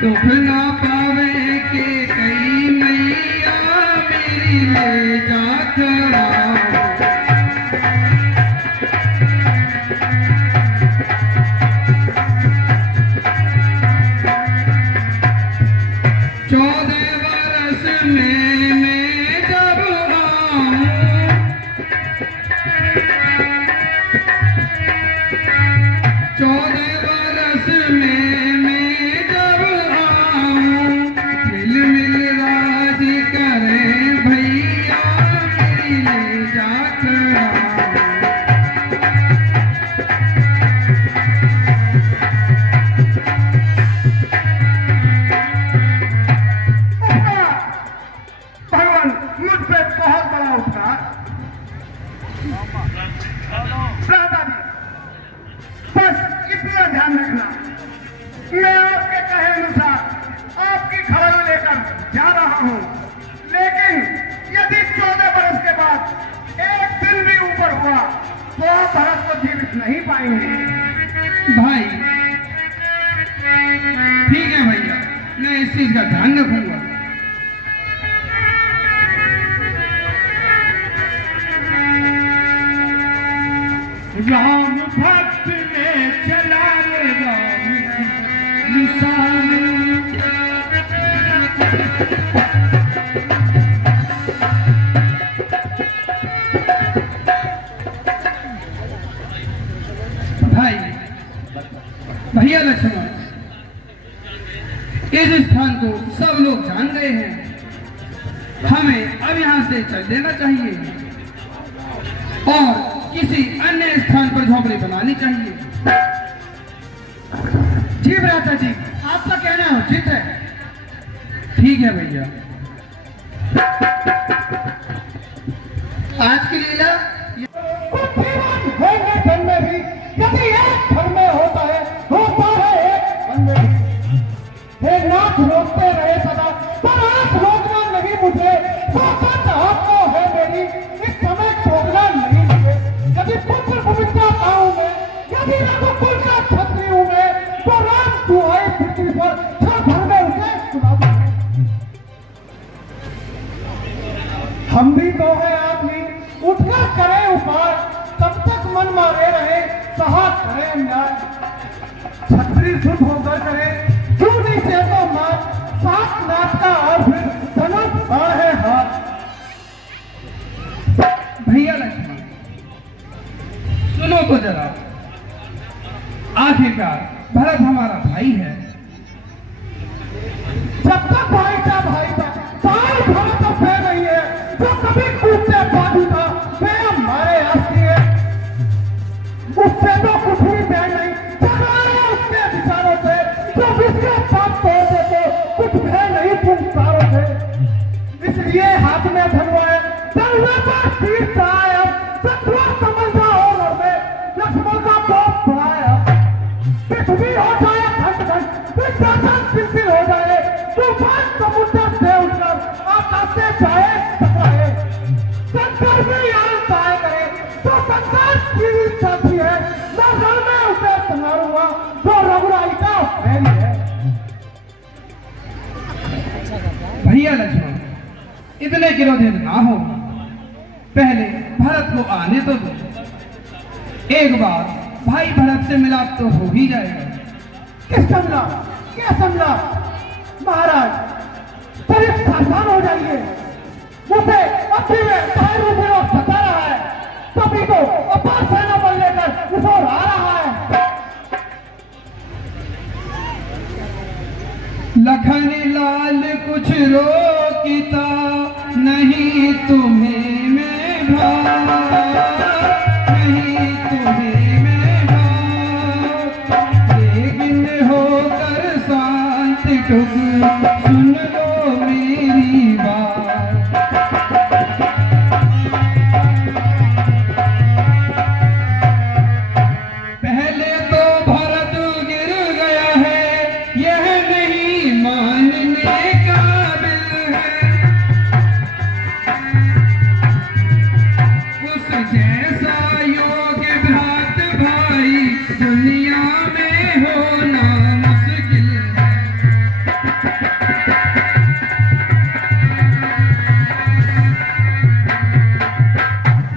दुख ना पावे के कई मैया मेरी ले जा में भरत को जीवित नहीं पाएंगे। भाई ठीक है भैया, मैं इस चीज का ध्यान रखूंगा। राम भक्त ने चला रे राम निशान। भाई भैया लक्ष्मण, इस स्थान को सब लोग जान गए हैं, हमें अब यहाँ से चल देना चाहिए और किसी अन्य स्थान पर झोपड़ी बनानी चाहिए। जी भ्राता जी, आपका कहना उचित है। ठीक है भैया। आज की लीला होंगे धन में भी यदि एक घर में होता है एक मन में भी। हे नाथ रोकते रहे सदा, पर आप रोकना नहीं मुझे। शौकत आपको है मेरी, इस समय टोकना नहीं मुझे। यदि पुत्र पवित्र हूँ मैं, यदि रघुकुल का क्षत्रिय हूँ मैं, तो राम दुहाई पृथ्वी पर क्षण भर में उसे सुना दूं। हम भी तो है आदमी, उठकर करें उपाय, तब तक मन मारे रहे सहा करें अन्याय। छत्री शुद्ध होकर करे क्यों नीचे तो मार, सात नाथ का और फिर धनुष बाढ़े हाथ। भैया लक्ष्मण सुनो तो जरा, आखिरकार भरत हमारा भाई है। जब तक भाई था सारी भरत अब बह गई है। जो कभी कूदते बाजू था वे हमारे आस्ती है। उससे तो कुछ भी बह नहीं, जगाए उसके विचारों से। जो विश्व पाप तोड़ देते कुछ बह नहीं संसारों से। इसलिए हाथ में धनुआ है, धनुआ पर तीर चढ़ाए। अब शत्रु समझना हो लड़े, लक्ष्मण का कोप बढ़ाए। पृथ्वी हो जाए खंड खंड, विसर्जन शिथिल हो जाए। तूफान समुद्र से उठकर आकाश से जाए टकराए। शंकर भी यार सहाय करे, तो संसार की साथी है। मैं रण में उसे संहारूंगा, जो रघुराई का वैरी है। भैया लक्ष्मण इतने क्रोधित ना हो, पहले भरत को आने तो दो। एक बार भाई भरत से मिलाप तो हो ही जाएगा। किसका मिलाप? क्या मिलाप? महाराज पर सावधान हो जाइए। मुझे अभी में पैर उपयोग सता रहा है, तभी तो अपार सेना बल लेकर उसे आ रहा है। लखन लाल कुछ रोकिता नहीं तुम्हें मैं भाव, नहीं तुम्हें मैं भाव। लेकिन होकर शांत टुक सुन लो मेरी बात। पहले तो भरत गिर गया है, यह नहीं मानने काबिल है। उस जैसा योग्य भ्रात भाई दुनिया में होना मुश्किल है।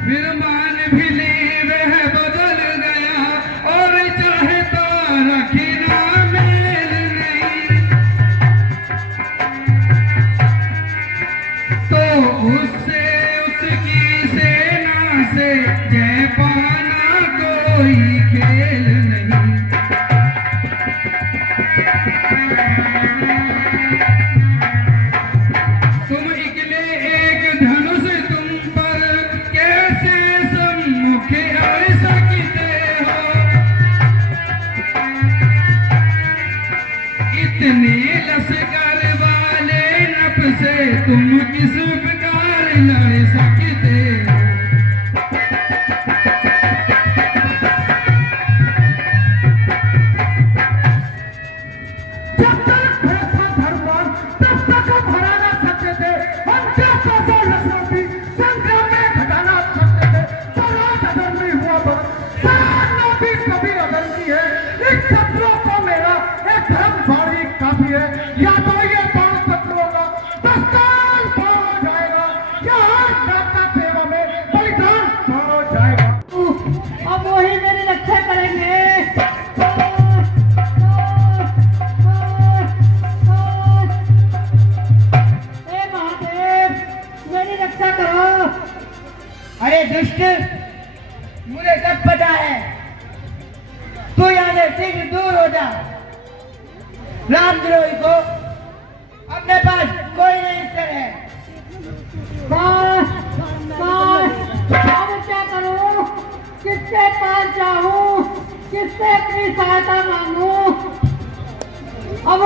फिर मान भी ले वह बदल गया, और चाहता रखना मेल नहीं। तो उससे उसकी सेना से जय पाना कोई खेल नहीं। तुम इकले एक धनुष तुम पर कैसे सम्मुख आ सकते हो। इतने लश्कर वाले नभ से तुम किस प्रकार लड़ सकते हो। जब तक भरत था धर्मवान, तब तक हम हरा ना सकते थे। हम 600 लक्ष्मण भी संग्राम में घटाना सकते थे। पर आज अधर्मी हुआ भरत, है, या तो ये बाण शत्रुओं का तत्काल पार हो जाएगा या हर माता सेवा में बलिदान पार हो जाएगा। अब वही मेरी रक्षा करेंगे। हे महादेव, मेरी रक्षा करो। अरे दुष्ट, मुझे सब पता है, तू यहाँ से शीघ्र दूर हो जा। रामद्रोही को अपने पास कोई नहीं करे। अब क्या करूं? किसके पास जाऊं? किससे अपनी सहायता मांगूं? अब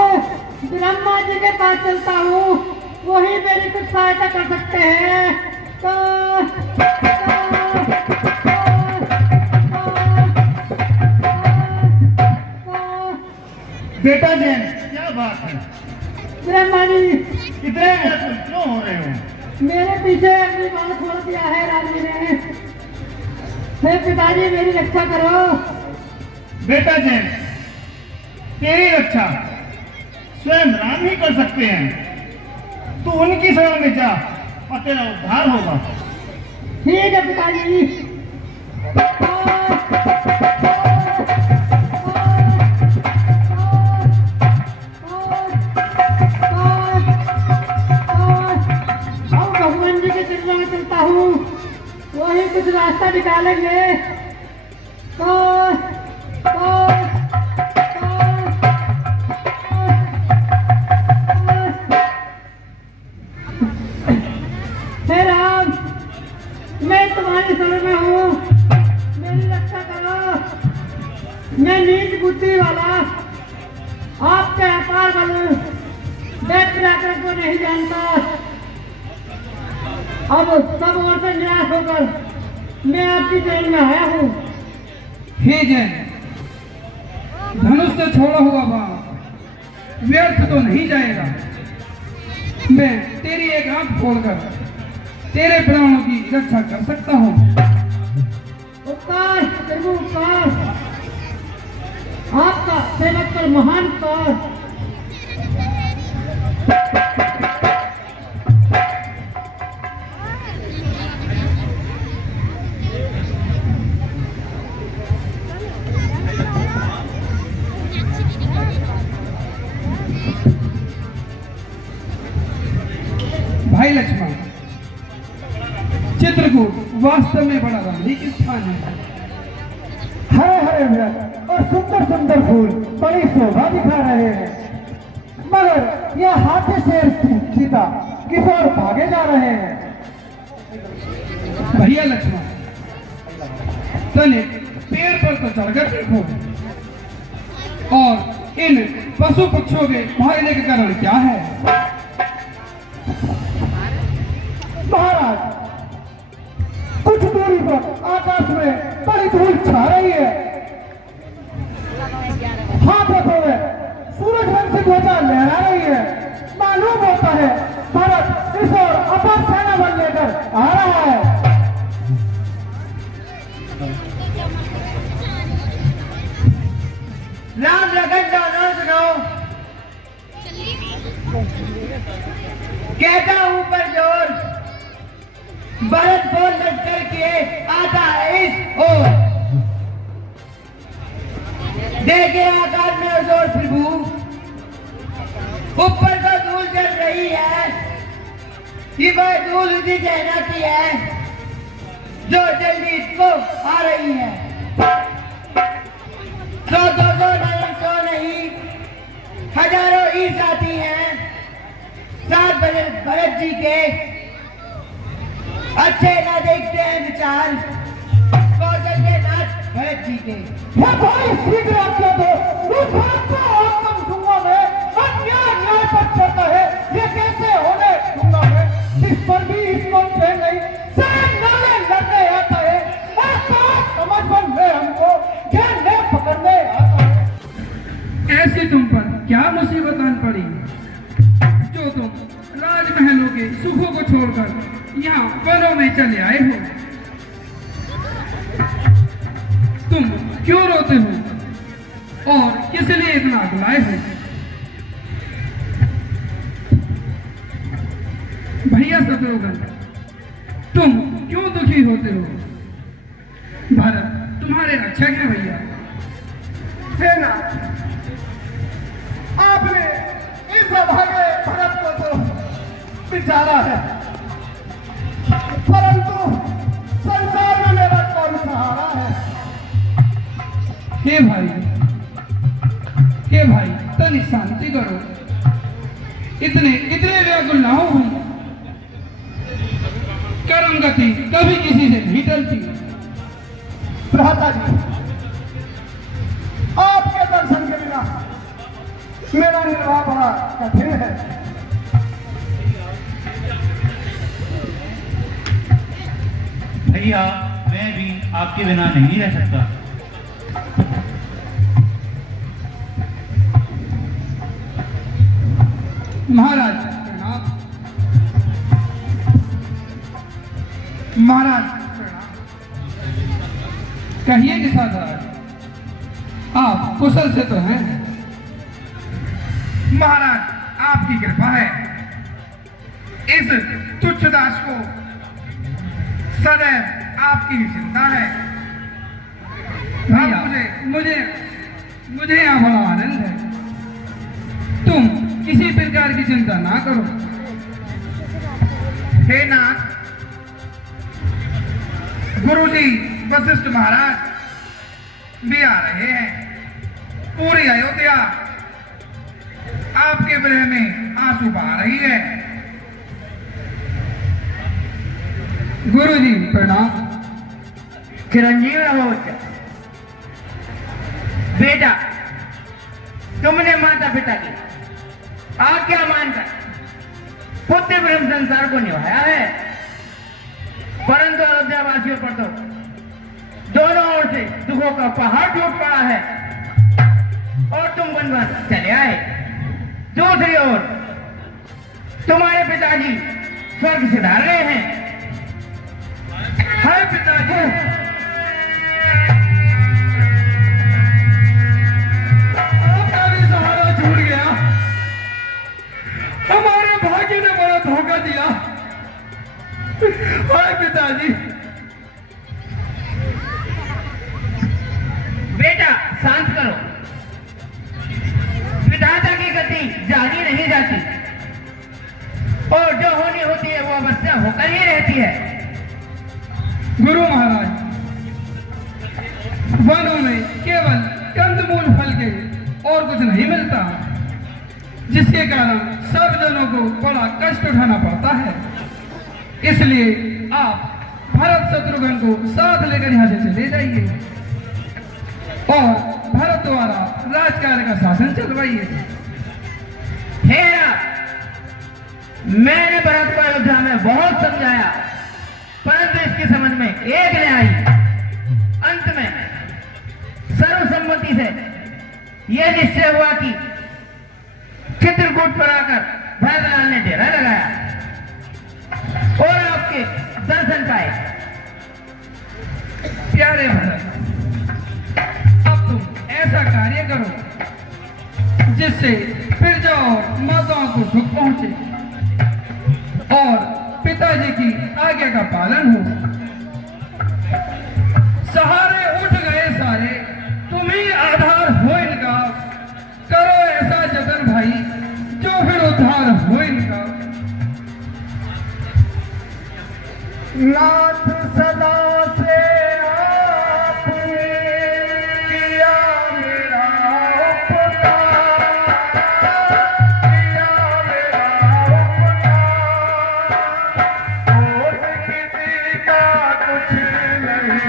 ब्रह्मा जी के पास चलता हूँ, वही मेरी कुछ सहायता कर सकते हैं। बेटा जैन, क्या बात है? ब्रह्मा जी, इतने व्याकुल क्यों हो रहे हो? मेरे पीछे अग्निबाण छोड़ दिया है राम जी ने। हे पिताजी, मेरी रक्षा करो। बेटा जैन, तेरी रक्षा स्वयं राम ही कर सकते हैं। तू उनकी सेवा में जा और तेरा उद्धार होगा। ठीक है पिताजी। अब भगवान जी के चरणों में चलता हूँ, वही कुछ रास्ता निकालेंगे। हे राम, मैं तुम्हारी शरण में हूँ, मेरी रक्षा करो। मैं नीच बुद्धि वाला, आपके अपार बल दैत्य पराक्रम को नहीं जानता। अब सब ओर से निराश होकर मैं आपकी शरण में आया हूँ। हे जैन, धनुष से छोड़ा हुआ बाण व्यर्थ तो नहीं जाएगा। मैं तेरी एक आंख खोलकर तेरे प्राणों की रक्षा कर सकता हूँ। उपकार प्रभु, उपकार, आपका सेवक पर महान उपकार। भाई लक्ष्मण, चित्रकूट वास्तव में बड़ा धार्मिक स्थान है। हरे हरे वृक्ष और सुंदर सुंदर फूल बड़ी शोभा दिखा रहे हैं, मगर यह हाथी से सीता किस ओर भागे जा रहे हैं। भैया लक्ष्मण, तने पेड़ पर तो चढ़कर देखो, और इन पशु पक्षियों के भागने के कारण क्या है? महाराज, कुछ दूरी पर आकाश में बड़ी धूल छा रही है। हाथों में सूरज वंशी ध्वजा लहरा रही है। मालूम होता है भारत इस ओर अपार सेना बल लेकर आ रहा है। राम लगन दोनों सुनो, कहता हूँ पर जोर, भरत बोल लश्कर के आता है इस ओर। देखे आकाश में जोर प्रभु, ऊपर को धूल जल रही है। ये कोई धूल उसी सेना की है जो जल्दी इसको आ रही है। सौ नहीं, हजारों ही साथी हैं। 7 बजे भरत जी के अच्छे ना देखते हैं विचार, कौशल के नाथ भरत जी के। यह भाई शीघ्र आज्ञा दो, उस भारत को आत्म दूंगा मैं। अन्याय न्याय पर चलता है, ये कैसे होने दूंगा मैं। जिस पर भी इसको चैन नहीं, सैन नाले लड़ने आता है। ऐसा समझ बन में हमको घेरने पकड़ने आता है। ऐसी तुम पर क्या मुसीबत आन पड़ी जो तुम राजमहलों के सुखों को छोड़कर यहाँ वनों में चले आए हो? तुम क्यों रोते हो और किस लिए इतना अगलाए हो? भैया शत्रुघ्न, तुम क्यों दुखी होते हो? भरत तुम्हारे रक्षक है भैया। सेना, आपने इस अभागे भरत को तो बिचारा है, परंतु संसार में मेरा कौन सहारा है? हे भाई तनी शांति करो, इतने व्याकुल ना हो भाई। कर्म गति कभी किसी से नहीं टलती। भ्राता जी, आपके दर्शन के बिना मेरा निर्वाह बड़ा कठिन है। भैया मैं भी आपके बिना नहीं रह सकता। महाराज प्रणाम। महाराज प्रणाम। कहिए कि साधारण आप कुशल से तो हैं? महाराज, आपकी कृपा है। इस तुच्छ दास को सदैव आपकी ही चिंता है। भैया मुझे यहाँ बड़ा आनंद है। तुम किसी प्रकार की चिंता ना करो। हे नाथ, गुरुजी वशिष्ठ महाराज भी आ रहे हैं। पूरी अयोध्या आपके विरह में आंसू बहा रही है। गुरुजी प्रणाम। चिरंजीव हो बेटा, तुमने माता पिता की आज्ञा मानकर पुत्र ब्रह्म संसार को निभाया है, परंतु अयोध्या वासियों पर तो दोनों ओर से दुखों का पहाड़ टूट पड़ा है और तुम वनवास चले आए। दूसरी ओर तुम्हारे पिताजी स्वर्ग सिधार रहे हैं। हाय पिताजी, आपका भी सहारा छूट गया। हमारे भाग्य ने बड़ा धोखा दिया। हाय पिताजी। बेटा शांत करो, विधाता की गति जानी नहीं जाती और जो होनी होती है वो अवश्य होकर ही रहती है। गुरु महाराज, वनों में केवल कंदमूल फल के और कुछ नहीं मिलता, जिसके कारण सब जनों को बड़ा कष्ट उठाना पड़ता है। इसलिए आप भरत शत्रुघ्न को साथ लेकर यहाँ से चले जाइए और भरत द्वारा राजकार्य का शासन चलवाइए। हेरा, मैंने भरत को अयोध्या में बहुत समझाया, परंतु इसकी समझ में एक नहीं आई। अंत में सर्वसम्मति से यह निश्चय हुआ कि चित्रकूट पर आकर भरतलाल ने डेरा लगाया और आपके दर्शन पाए। प्यारे भरत, अब तुम ऐसा कार्य करो जिससे प्रजा और माताओं को सुख पहुंचे और पिताजी की आज्ञा का पालन हो। सहारे उठ गए सारे, तुम ही आधार हो इनका। करो ऐसा जतन भाई जो फिर उद्धार हो इनका। नाथ सदा से आपने किया मेरा उपकार, किया मेरा उपकार। होश किसी का कुछ नहीं,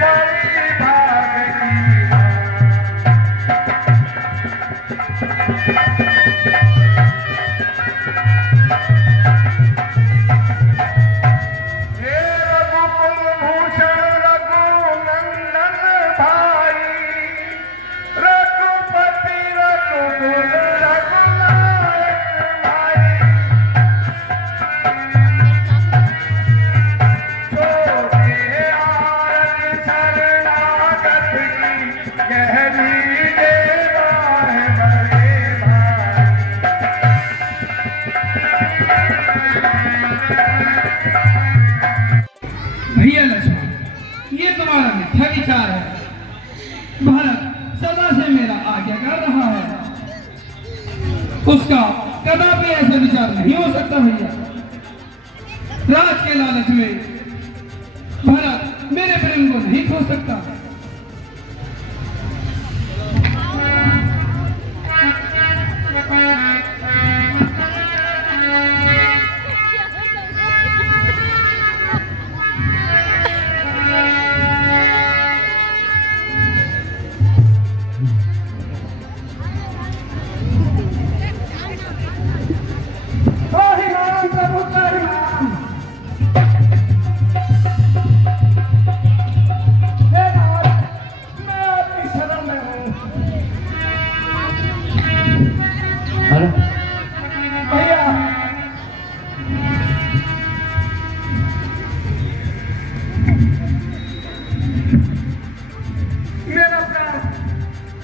परी भाग की हे उसका कदापि ऐसा विचार नहीं हो सकता भैया। राज के लालच में भरत मेरे प्रेम को नहीं खो सकता।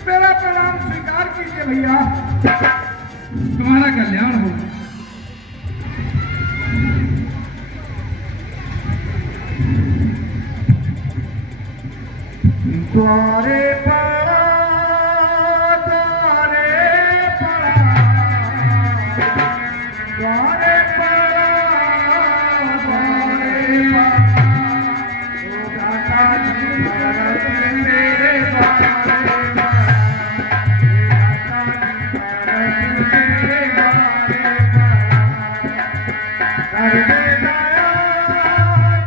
मेरा प्रणाम स्वीकार कीजिए भैया। तुम्हारा कल्याण हो। द्वारे पड़ा, द्वारे पड़ा, द्वारे पड़ा, द्वारे पड़ा, ओ दाता जी भरत तेरे द्वारे पड़ा, दाता जी भरत तेरे द्वारे पड़ा, कर दे दया,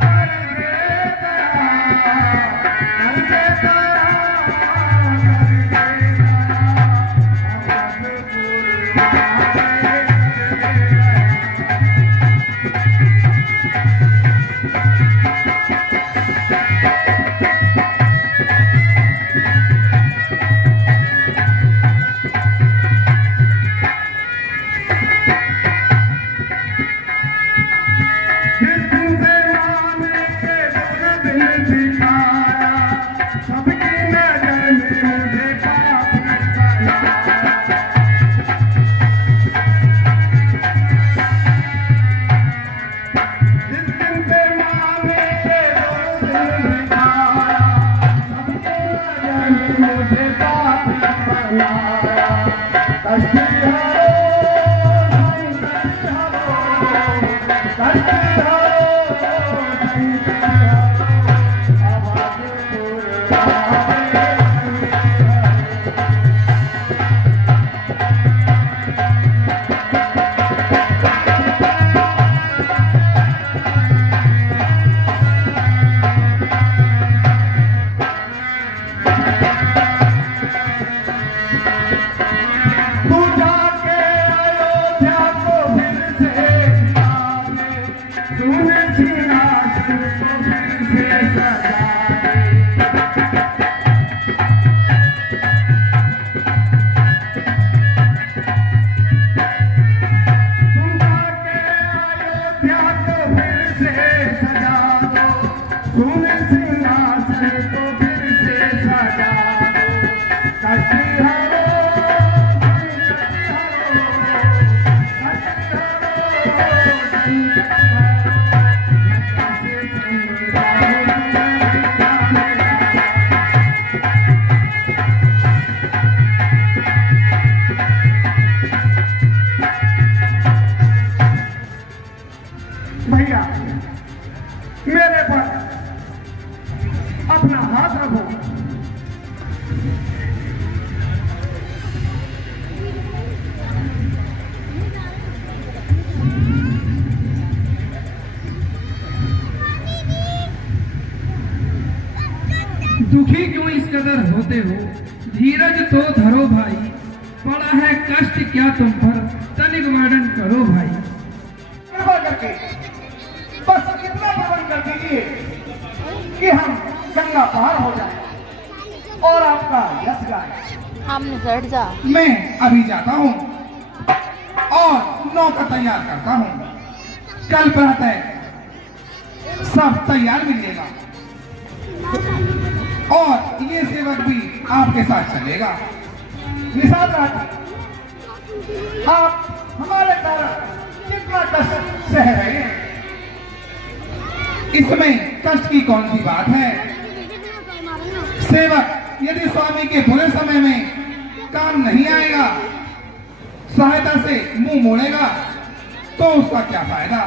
कर दे दया, कर दे दया। भैया मेरे पर अपना हाथ रखो। दुखी क्यों इस कदर होते हो, धीरज तो धरो भाई, पड़ा है कष्ट क्या तुम पर, तनिक वर्णन करो भाई। कृपा करके बस इतना प्रबंध कर दीजिए कि हम गंगा पार हो जाए और आपका यश गाए। हमने हट जा। मैं अभी जाता हूँ और नौका तैयार करता हूँ। कल प्रातः सब तैयार मिलेगा और ये सेवक भी आपके साथ चलेगा। निषाद राज, आप हमारे कारण कितना कष्ट सह रहे हैं, इसमें कष्ट की कौन सी बात है। सेवक यदि स्वामी के बुरे समय में काम नहीं आएगा, सहायता से मुंह मोड़ेगा तो उसका क्या फायदा।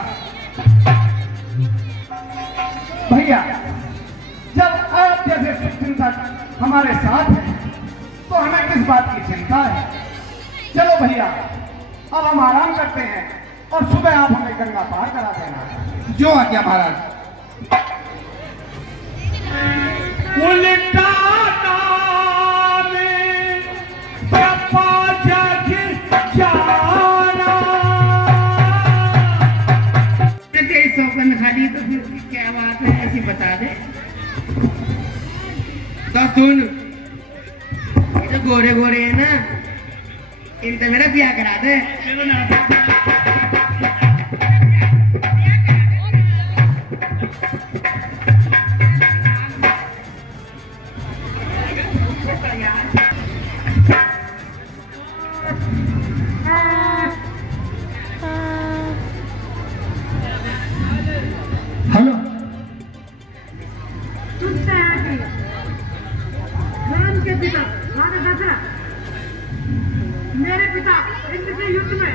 भैया, जब आप जैसे शुभचिंतक हमारे साथ हैं तो हमें किस बात की चिंता है। चलो भैया, अब हम आराम करते हैं और सुबह आप हमें गंगा पार करा देना। जो आज्ञा महाराज। उल्टा नाम पप्पा जग जाना। सौगंध खाली तो फिर क्या बात है, ऐसी बता दे। तो सुन, ये जो गोरे गोरे है ना, इनसे मेरा ब्याह करा दे। चलो ना। हेलो, राम के पिता राजा दशरथ मेरे पिता इंद्र के युद्ध में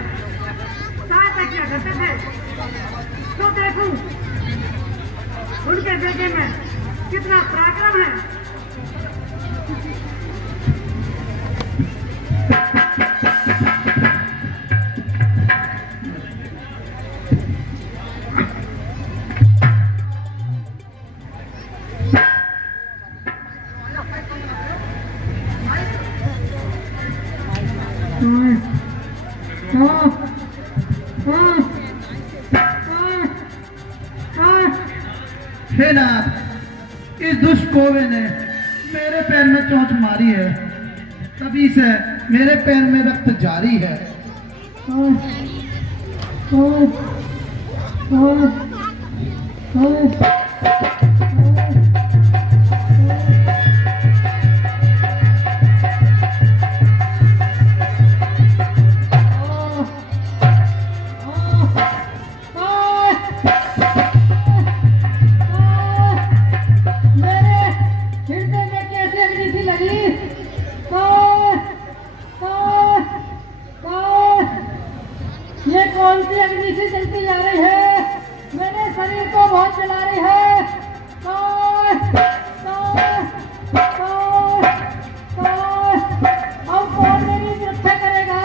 सहायता किया करते थे, तो देखूं उनके बेटे में कितना पराक्रम है। हे नाथ, इस दुष्ट कौवे ने मेरे पैर में चोंच मारी है, तभी से मेरे पैर में रक्त जारी है। ये कौन सी अग्नि से जलती जा रही है, मेरे शरीर को बहुत जला रही है। अब कौन मेरी रक्षा करेगा।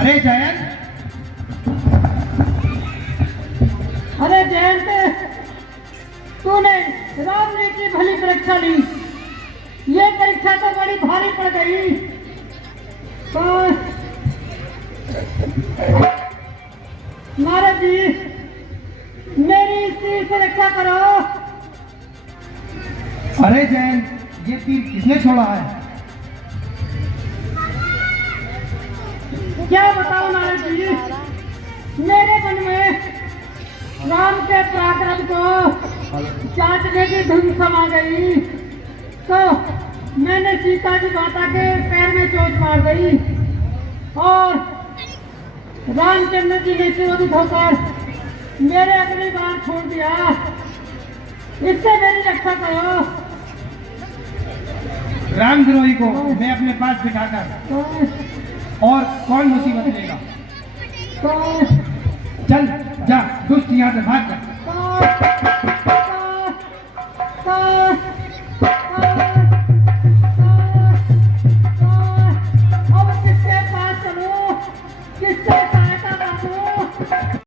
अरे जयंत, अरे जयंत, तूने राम जी की भली परीक्षा ली। ये परीक्षा तो बड़ी भारी पड़ गई। महाराज जी, मेरी इस तीर से रक्षा करो। अरे जयंत, ये तीर किसने छोड़ा है? क्या बताओ नारद जी, मेरे मन में राम के पराक्रम को चाटने की धुन समा गई, तो मैंने सीता जी माता के पैर में चोट मार दी और रामचंद्र जी ने क्रोधित होकर मेरे अग्नि बाण छोड़ दिया। इससे मेरी रक्षा करो। रामद्रोही को मैं अपने पास बिठाकर और कौन मुसीबत लेगा। चल जा, दुष्ट यहाँ से भाग जा।